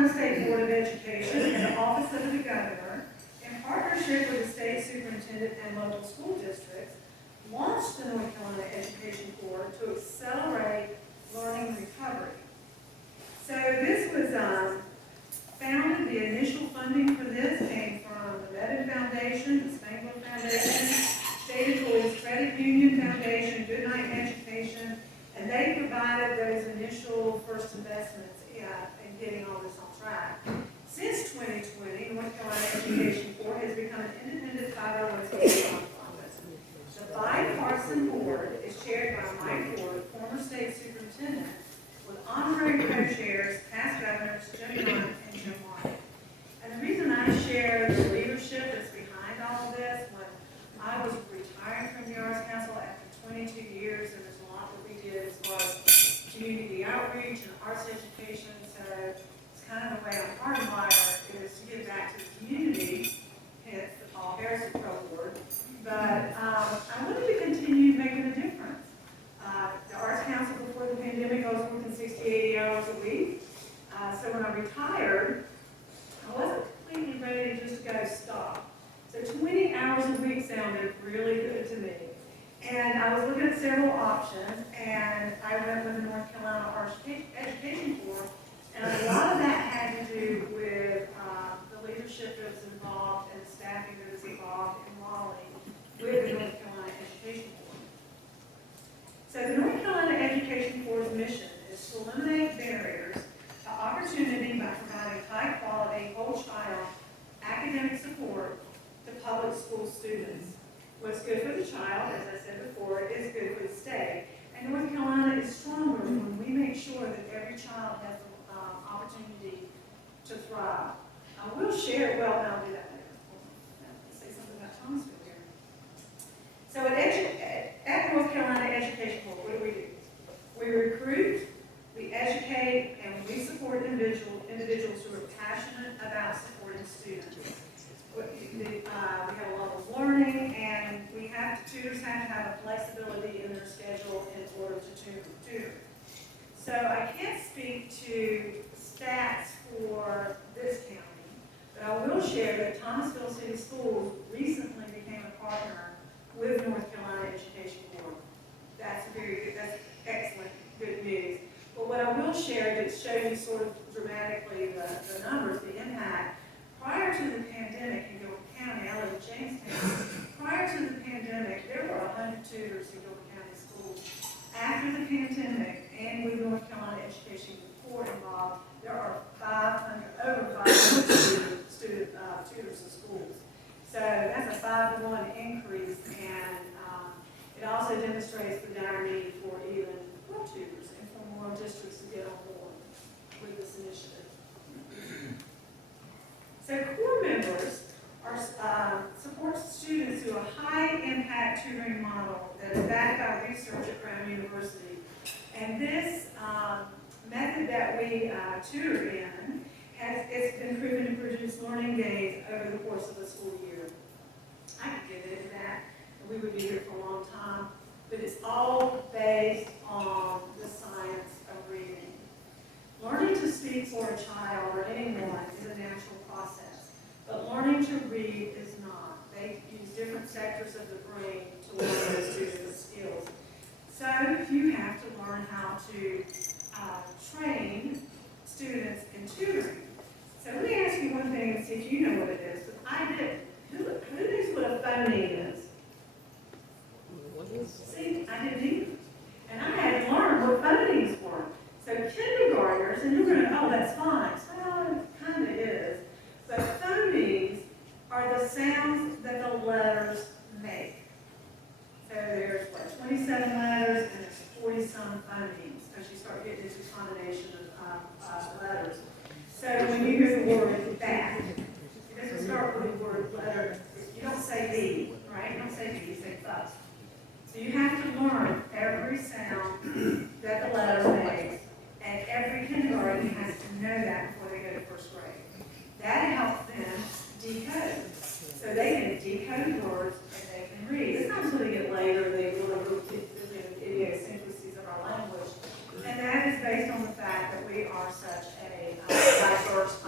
Carolina State Board of Education and the Office of the Governor, in partnership with the state superintendent and local school districts, launched the North Carolina Education Corp to accelerate learning recovery. So this was founded, the initial funding for this came from the Medin Foundation, the Spangler Foundation, State Employees Credit Union Foundation, Goodnight Education, and they provided those initial first investments in getting all this on track. Since 2020, North Carolina Education Corp has become an independent 501c3 nonprofit. The bipartisan board is chaired by Mike Ford, former state superintendent, with honorary co-chairs, past governors Jim Hunt and Jim Martin. And the reason I share the leadership that's behind all of this, when I was retired from the Arts Council after 22 years, there was a lot that we did as far as community outreach and arts education, so it's kind of the way I'm hardwired is to give back to the community, hence the Paul Harrison Award. But I wanted to continue making a difference. The Arts Council before the pandemic, I was working 60, 80 hours a week. So when I retired, I wasn't completely ready just to go stop. So 20 hours a week sounded really good to me. And I was looking at several options, and I went with the North Carolina Arts Education Corp, and a lot of that had to do with the leadership that was involved and the staffing that was involved in Raleigh with the North Carolina Education Corp. So the North Carolina Education Corp's mission is to eliminate barriers to opportunity by providing high-quality, whole-child academic support to public school students. What's good for the child, as I said before, is good for the state. And North Carolina is stronger when we make sure that every child has the opportunity to thrive. I will share, well, I'll do that later. I'll say something about Thomasville here. So at North Carolina Education Corp, what do? We recruit, we educate, and we support individuals who are passionate about supporting students. We have a lot of learning, and tutors have to have a flexibility in their schedule in order to tutor. So I can't speak to stats for this county, but I will share that Thomasville City Schools recently became a partner with North Carolina Education Corp. That's very good, that's excellent, good news. But what I will share to show you sort of dramatically the numbers, the impact. Prior to the pandemic in Gilbert County, I live in Jamestown, prior to the pandemic, there were 100 tutors in Gilbert County schools. After the pandemic, and with North Carolina Education Corp involved, there are over 500 tutors in schools. So that's a 5-to-1 increase, and it also demonstrates the dire need for even more tutors and for more districts to get on board with this initiative. So core members support students through a high-impact tutoring model that is backed by research at Brown University. And this method that we tutor in it's been proven to produce learning gains over the course of the school year. I could get into that, and we would be here for a long time, but it's all based on the science of reading. Learning to speak for a child or anyone is a natural process, but learning to read is not. They use different sectors of the brain to learn those two different skills. So you have to learn how to train students in tutoring. So let me ask you one thing and see if you know what it is, because I didn't. Who knows what a phoneme is? See, I didn't either. And I had to learn what phonemes were. So kindergartners, and you're going to, oh, that's fine. Well, it kind of is. But phonemes are the sounds that the letters make. So there's, 27 letters, and there's 40-some phonemes, as you start getting into combination of letters. So when you hear the word bat, it doesn't start with the word letter. You don't say B, right? You don't say B, you say fuss. So you have to learn every sound that the letter makes, and every kindergarten has to know that before they go to first grade. That helps them decode. So they can decode words and they can read. Sometimes when they get later, they really get the idiosyncrasies of our language. And that is based on the fact that we are such a diverse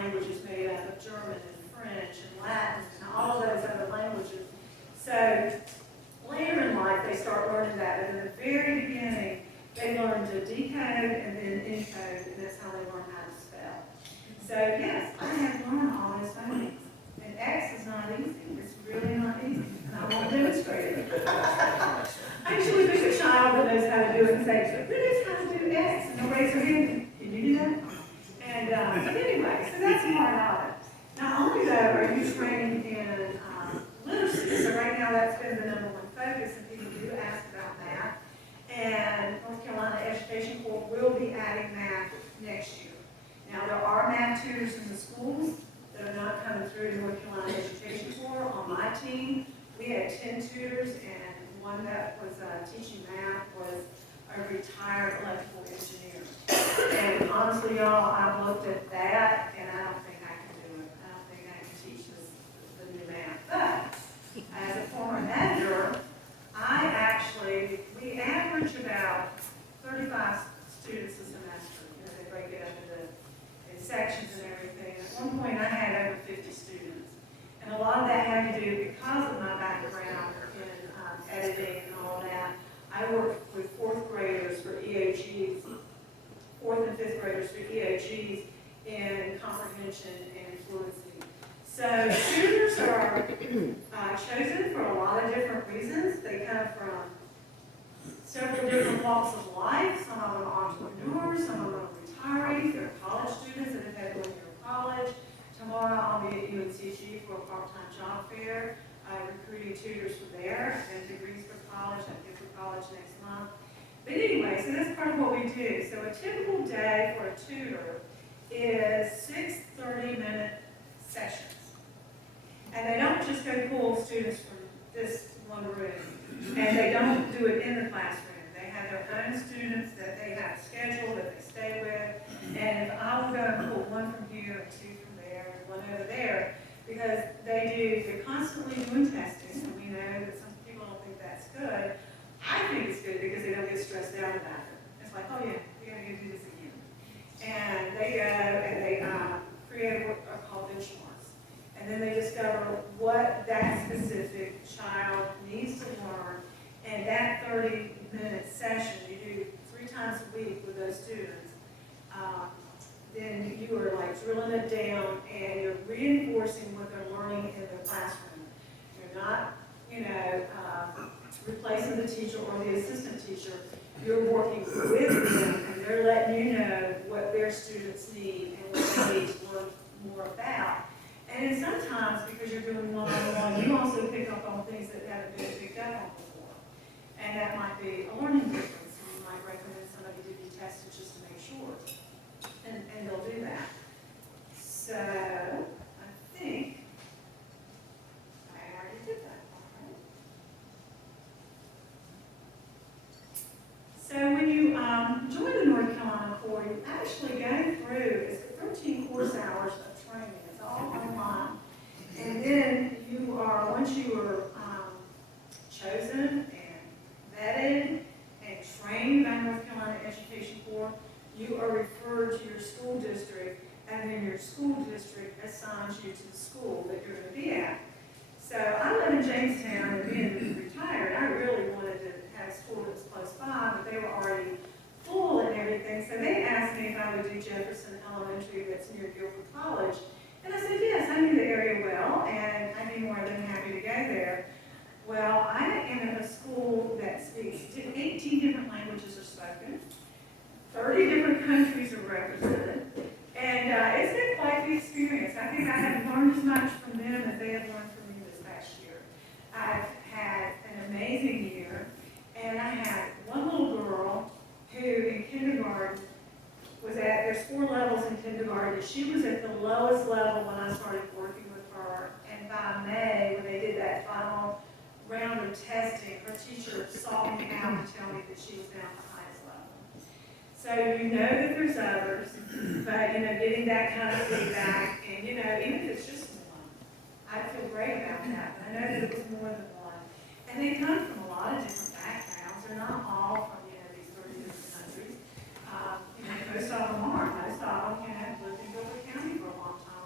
languages made up of German and French and Latin and all those other languages. So later in life, they start learning that, but in the very beginning, they learn to decode and then encode, and that's how they learn how to spell. So yes, I have learned all those phonics. And X is not easy. It's really not easy. And I won't demonstrate it. I usually pick a child that knows how to do it and say, who knows how to do X? And they'll raise their hand. Can you do that? And but anyway, so that's part of it. Not only though are you trained in literacy, so right now that's been the #1 focus, and people do ask about math. And North Carolina Education Corp will be adding math next year. Now there are math tutors in the schools that are not coming through to North Carolina Education Corp. On my team, we had 10 tutors, and one that was teaching math was a retired electrical engineer. And honestly, y'all, I've looked at that, and I don't think I can do it. I don't think I can teach the new math. But as a former manager, we average about 35 students a semester. You know, they break it up into sections and everything. At one point, I had over 50 students. And a lot of that had to do, because of my background in editing and all that, I worked with 4th graders for EOGs, 4th and 5th graders for EOGs in comprehension and fluency. So tutors are chosen for a lot of different reasons. They come from several different walks of life. Some of them are entrepreneurs, some of them are retirees, they're college students that have had 1 year of college. Tomorrow I'll be at UNCG for a part-time job fair, recruiting tutors for there and degrees for college. I get for college next month. But anyway, so that's part of what we do. So a typical day for a tutor is 6 30-minute sessions. And they don't just go pull students from this one room, and they don't do it in the classroom. They have their own students that they have scheduled, that they stay with, and if I will go and pull one from here, and 2 from there, and 1 over there, because they're constantly doing testing, and we know that some people don't think that's good. I think it's good because they don't get stressed out about it. It's like, oh yeah, we're gonna go do this again. And they go and they create what are called benchmarks. And then they discover what that specific child needs to learn. And that 30-minute session you do 3 times a week with those students, then you are like drilling it down and you're reinforcing what they're learning in the classroom. You're not, replacing the teacher or the assistant teacher. You're working with them and they're letting you know what their students need and what they need to learn more about. And then sometimes, because you're doing one-on-one, you also pick up on things that haven't been picked up on before. And that might be a learning difference. And you might recommend somebody to be tested just to make sure. And they'll do that. So, I think I already did that. So when you join the North Carolina Corps, you actually go through, it's 13 course hours of training. It's all online. And then you are, once you are chosen and vetted and trained by North Carolina Education Corp, you are referred to your school district, and then your school district assigns you to the school that you're going to be at. So I live in Jamestown, and being retired, I really wanted to have a school that was close by, but they were already full and everything. So they asked me if I would do Jefferson Elementary that's near Guilford College. And I said, yes, I knew the area well, and I'd be more than happy to go there. Well, I am in a school that speaks 18 different languages are spoken, 30 different countries are represented, and it's been quite the experience. I think I have learned as much from them as they have learned from me this past year. I've had an amazing year, and I had one little girl who in kindergarten was at, there's 4 levels in kindergarten, and she was at the lowest level when I started working with her, and by May, when they did that final round of testing, her teacher sought me out to tell me that she was now at the highest level. So you know that there's others, but getting that kind of feedback, and even if it's just one, I feel great about that, but I know that it was more than one. And they come from a lot of different backgrounds. They're not all from, these 30 different countries. Most of them are. Most of them, lived in Guilford County for a long time.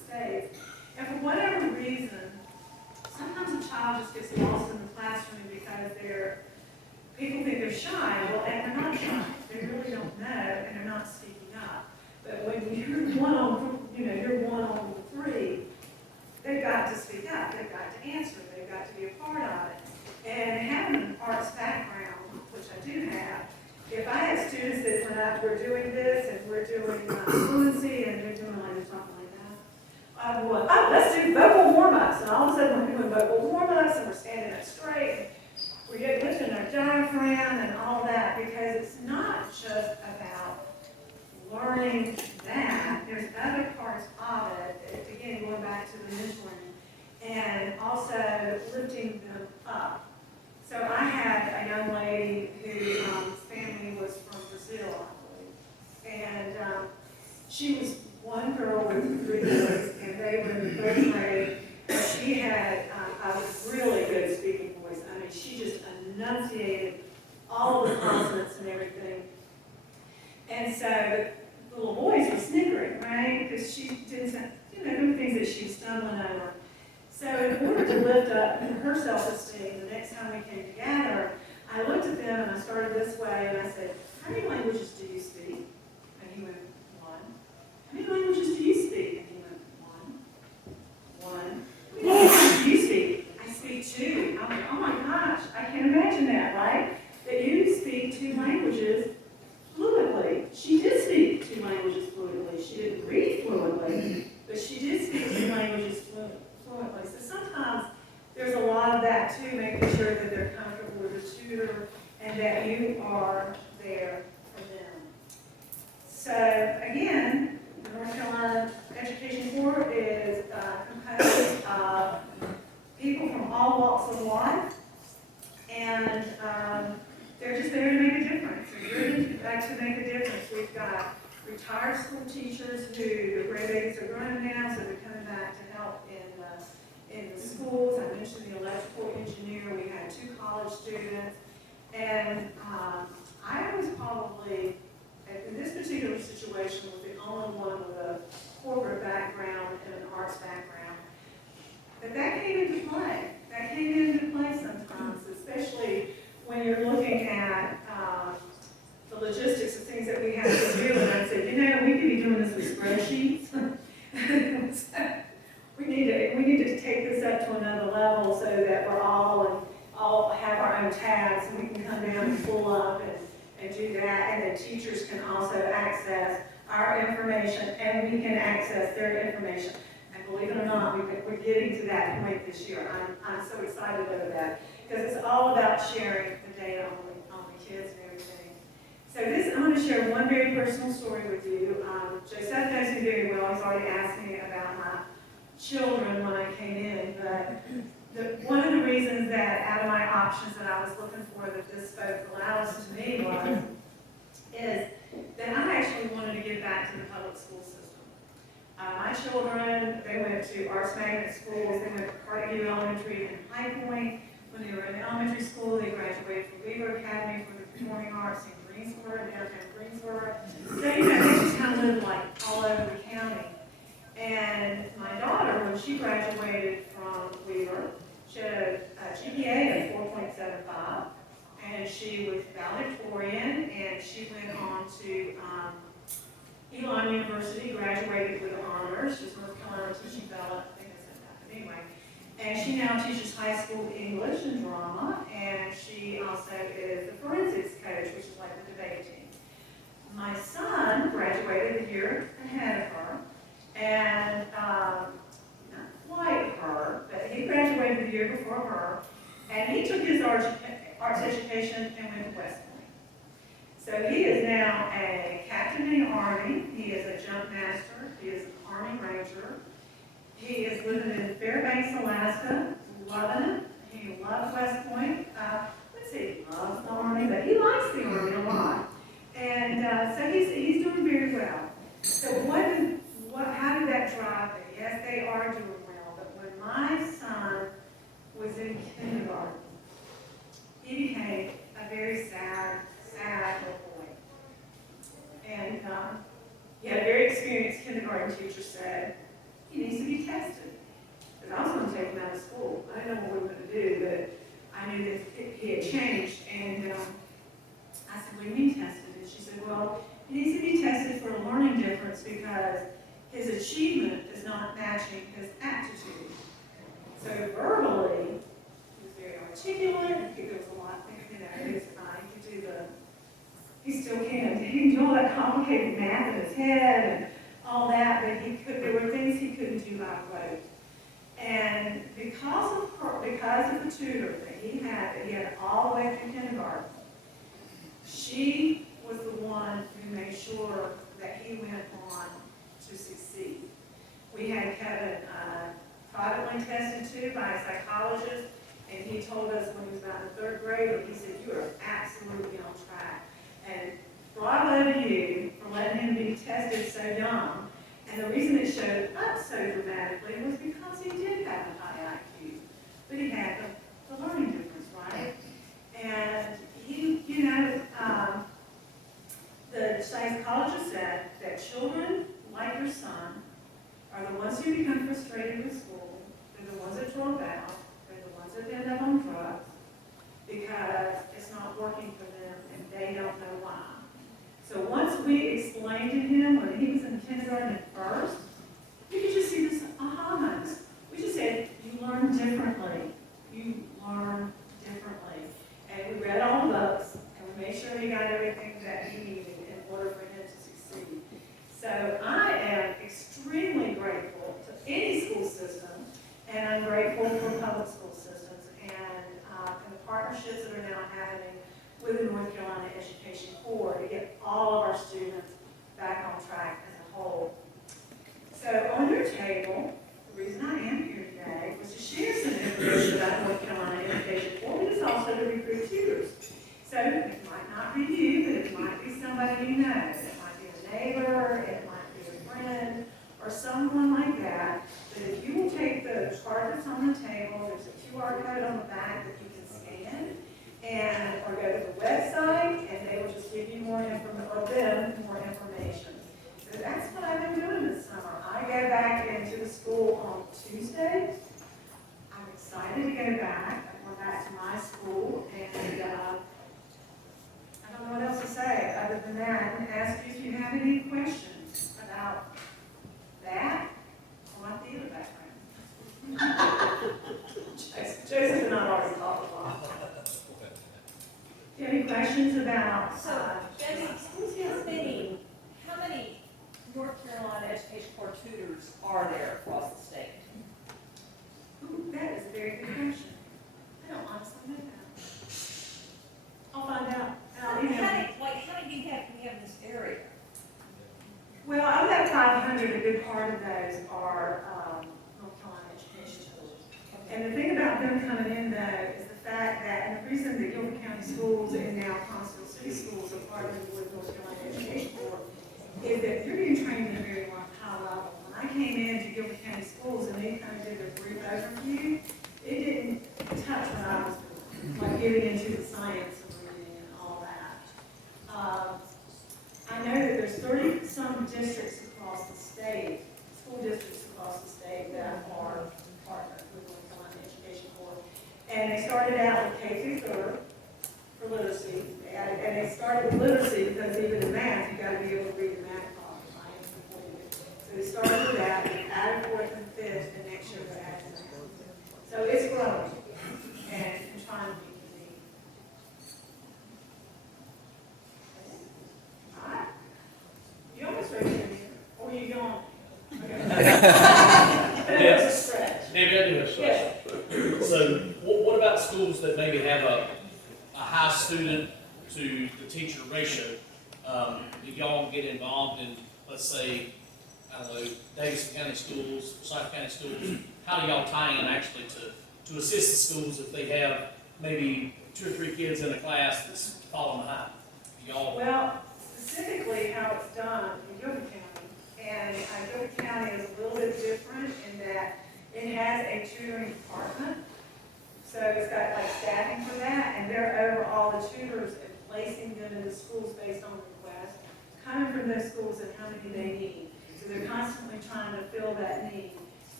sometimes gets lost in the classroom because people think they're shy, well, and they're not shy. They really don't know, and they're not speaking up. But when you're you're one on three, they've got to speak up, they've got to answer, they've got to be a part of it. And having an arts background, which I do have, if I had students that went up, we're doing this, and we're doing fluency, and they're doing like something like that, I'm going, oh, let's do vocal warm-ups, and all of a sudden we're doing vocal warm-ups, and we're standing up straight, we're lifting our diaphragm and all that, because it's not just about learning that. There's other parts of it, again, going back to the mentoring, and also lifting them up. So I had a young lady whose family was from Brazil, I believe, and she was one girl with 3 boys, and they were in the 3rd grade. She had a really good speaking voice. I mean, she just enunciated all the consonants and everything. And so the little boys were snickering, right? Because she didn't, there were things that she was stumbling over. So in order to lift up her self-esteem, the next time we came together, I looked at them and I started this way and I said, how many languages do you speak? And he went, 1. How many languages do you speak? And he went, 1. How many languages do you speak? I speak 2. I'm like, oh my gosh, I can't imagine that, right? That you speak 2 languages fluently. She did speak 2 languages fluently. She didn't read fluently, but she did speak 2 languages fluently. So sometimes there's a lot of that too, making sure that they're comfortable with the tutor and that you are there for them. So again, the North Carolina Education Corps is composed of people from all walks of life, and they're just there to make a difference. They're really back to make a difference. We've got retired school teachers who the grade 8s are grown now, so they're coming back to help in the schools. I mentioned the electrical engineer. We had 2 college students, and I was probably, in this particular situation, was the only one with a corporate background and an arts background. But that came into play. That came into play sometimes, especially when you're looking at the logistics of things that we have to do. And I said, we could be doing this with spreadsheets. We need to take this up to another level so that we're all have our own tabs, and we can come down and pull up and do that. And then teachers can also access our information, and we can access their information. And believe it or not, we're getting to that point this year. I'm so excited over that, because it's all about sharing the data on the kids and everything. So I'm going to share one very personal story with you. Joseph knows me very well. He's already asked me about my children when I came in, but one of the reasons that out of my options that I was looking for that this spoke the loudest to me is that I actually wanted to give back to the public school system. My children, they went to arts magnet schools. They went to Carnegie Elementary and High Point. When they were in elementary school, they graduated from Weaver Academy for the Performing Arts in Greensboro, downtown Greensboro. So, they just kind of lived like all over the county. And my daughter, when she graduated from Weaver, she had a GPA of 4.75, and she was valedictorian, and she went on to Elon University, graduated with honors. She's North Carolina Teaching Fellow, I think I said that, but anyway. And she now teaches high school English and drama, and she also is the forensics coach, which is like the debate team. My son graduated a year ahead of her, and not quite her, but he graduated the year before her, and he took his arts education and went to West Point. So he is now a captain in the Army. He is a jump master. He is an Army Ranger. He is living in Fairbanks, Alaska, loving it. He loves West Point. He loves the Army, but he likes the Army a lot. And so he's doing very well. So how did that drive me? Yes, they are doing well, but when my son was in kindergarten, he became a very sad little boy. And he had a very experienced kindergarten teacher said, he needs to be tested. But I was going to to take him out of school. I didn't know what we were gonna do, but I knew that he had changed, and, I said, what do you mean tested? And she said, well, he needs to be tested for a learning difference because his achievement is not matching his aptitude. So verbally, he was very articulate, there was a lot, you know, he could do he still can, he can do all that complicated math in his head and all that, but there were things he couldn't do by rote. And because of the tutor that he had all the way through kindergarten, she was the one who made sure that he went on to succeed. We had Kevin privately tested too by a psychologist, and he told us when he was about in the 3rd grade, he said, you are absolutely on track. And bravo to you for letting him be tested so young. And the reason it showed up so dramatically was because he did have a high IQ, but he had the learning difference, right? And he, you know, the psychologist said that children like your son are the ones who become frustrated with school, they're the ones that drop out, they're the ones that end up on drugs, because it's not working for them and they don't know why. So once we explained to him when he was in kindergarten at first, you could just see this aha moment. We just said, you learn differently. You learn differently. And we read all the books and we made sure he got everything that he needed in order for him to succeed. So I am extremely grateful to any school system, and I'm grateful for public school systems and the partnerships that are now happening with the North Carolina Education Corp to get all of our students back on track as a whole. So on your table, the reason I am here today was to share some information about North Carolina Education Corp, but it's also to recruit tutors. So it might not be you, but it might be somebody you know. It might be a neighbor, it might be a friend, or someone like that. But if you will take the card that's on the table, there's a QR code on the back that you can scan, and or go to the website, and they will just give you more information, or them more information. So that's what I've been doing this summer. I go back into the school on Tuesday. I'm excited to go back. I go back to my school, and I don't know what else to say other than that. I'm going to ask you if you have any questions about that or my theater background. Joseph and I already talked a lot. Do you have any questions about? So, Jenny, how many North Carolina Education Corp tutors are there across the state? Ooh, that is a very good question. I don't honestly know that. I'll find out. How many do you have in this area? Well, of that 500, a good part of those are North Carolina education schools. And the thing about them coming in, though, is the fact that, and the reason that Gilbert County Schools and now Constable City Schools are partnering with North Carolina Education Corp, is that they're being trained at a very high level. When I came into Gilbert County Schools and they kind of did a brief overview, it didn't touch what I was doing, like getting into the science of reading and all that. I know that there's 30-some districts across the state, school districts across the state that are partnered with North Carolina Education Corp. And they started out with K through 3rd for literacy. And they started with literacy because even in math, you got to be able to read the math problem, right? So they started with that, and added 4th and 5th, and next year they're adding math. So it's growing and trying to be unique. All right. You almost raised your hand, or you gone? Okay. That's a stretch. Debbie, I do have a question. So what about schools that maybe have a high student to the teacher ratio? Do y'all get involved in, let's say, I don't know, Davidson County Schools, Forsyth County Schools? How do y'all tie in actually to assist the schools if they have maybe 2 or 3 kids in a class that's falling behind? Do y'all? Well, specifically how it's done in Gilbert County, and Gilbert County is a little bit different in that it has a tutoring department. So it's got like staffing for that, and they're over all the tutors and placing them in the schools based on request, coming from those schools and how many they need. So they're constantly trying to fill that need.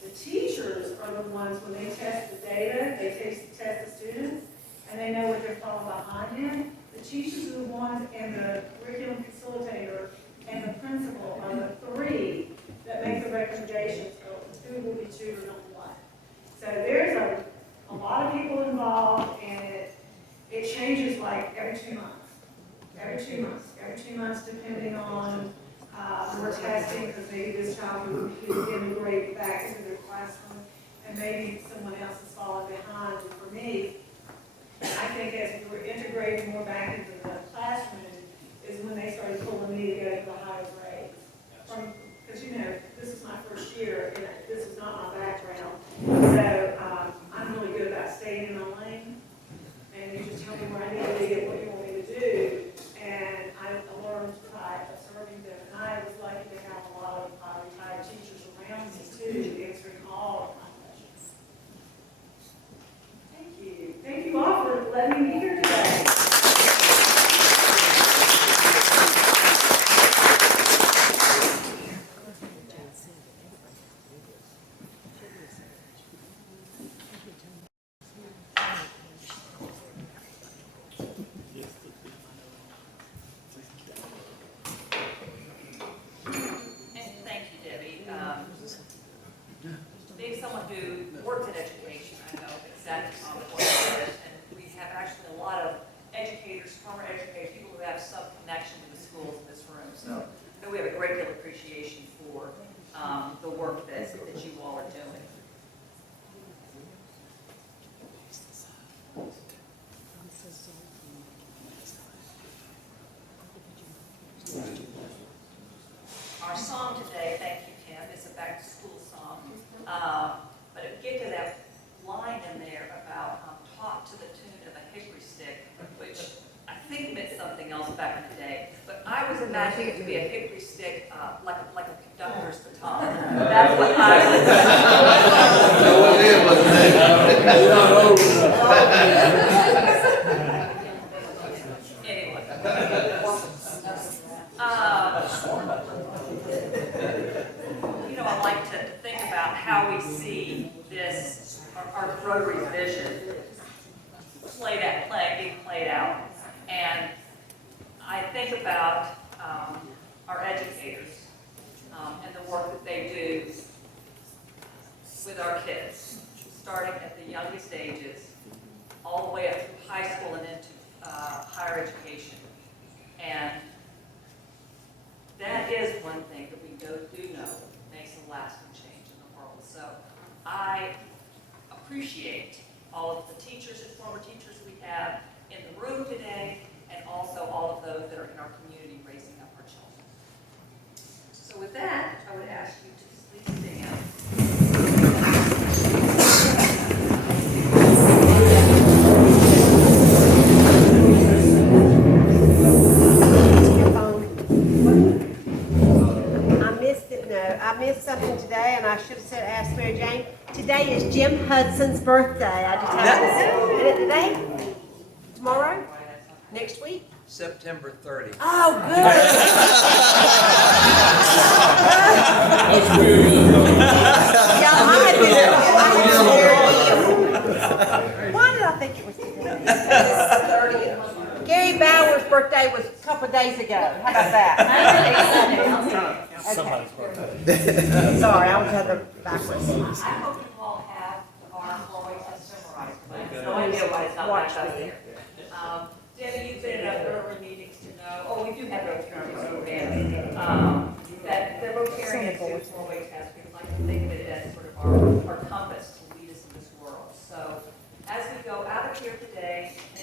The teachers are the ones, when they test the data, they test the students, and they know what they're falling behind in. The teachers are the ones, and the curriculum facilitator and the principal are the three that make the recommendations of who will be tutored on what. So there's a lot of people involved, and it changes like every 2 months. Every 2 months. Every 2 months, depending on we're testing, because maybe this child is integrated back into their classroom, and maybe someone else is falling behind. And for me, I think as we were integrating more back into the classroom is when they started pulling me to go to the higher grades. Because this is my first year, and this is not my background. So I'm really good about staying in my lane, and you just tell me where I need to be and what you want me to do. And I learned by observing them. And I was lucky to have a lot of retired teachers around me too, answering all of my questions. Thank you. Thank you all for letting me be here today. Being someone who works in education, I know exactly what it is, and we have actually a lot of educators, former educators, people who have some connection to the schools in this room. So we have a great deal of appreciation for the work that you all are doing. Our song today, thank you, Kim, is a back-to-school song. But if you get to that line in there about taught to the tune of a hickory stick, which I think meant something else back in the day, but I was imagining it to be a hickory stick, like a conductor's baton. That's what I I like to think about how we see this, our Rotary vision being played out. And I think about our educators and the work that they do with our kids, starting at the youngest ages, all the way up through high school and into higher education. And that is one thing that we do know makes a lasting change in the world. So I appreciate all of the teachers and former teachers we have in the room today, and also all of those that are in our community raising up our children. So with that, I would ask you to please stand. I missed something today, and I should have asked Mary Jane. Today is Jim Hudson's birthday. I just happened to see it today. Tomorrow? Next week? September 30th. Oh, good. Yeah, I had been. Why did I think it was today? Gary Bauer's birthday was a couple of days ago. How about that? Somebody's birthday. Sorry, I was at the backwards. I hope you all have our employees memorized, but I have no idea why it's not back up there. Debbie, you've been in other meetings to know, we do have Rotarians over there. That the Rotarians do always have, we like to think of it as sort of our compass to lead us in this world. So as we go out of here today,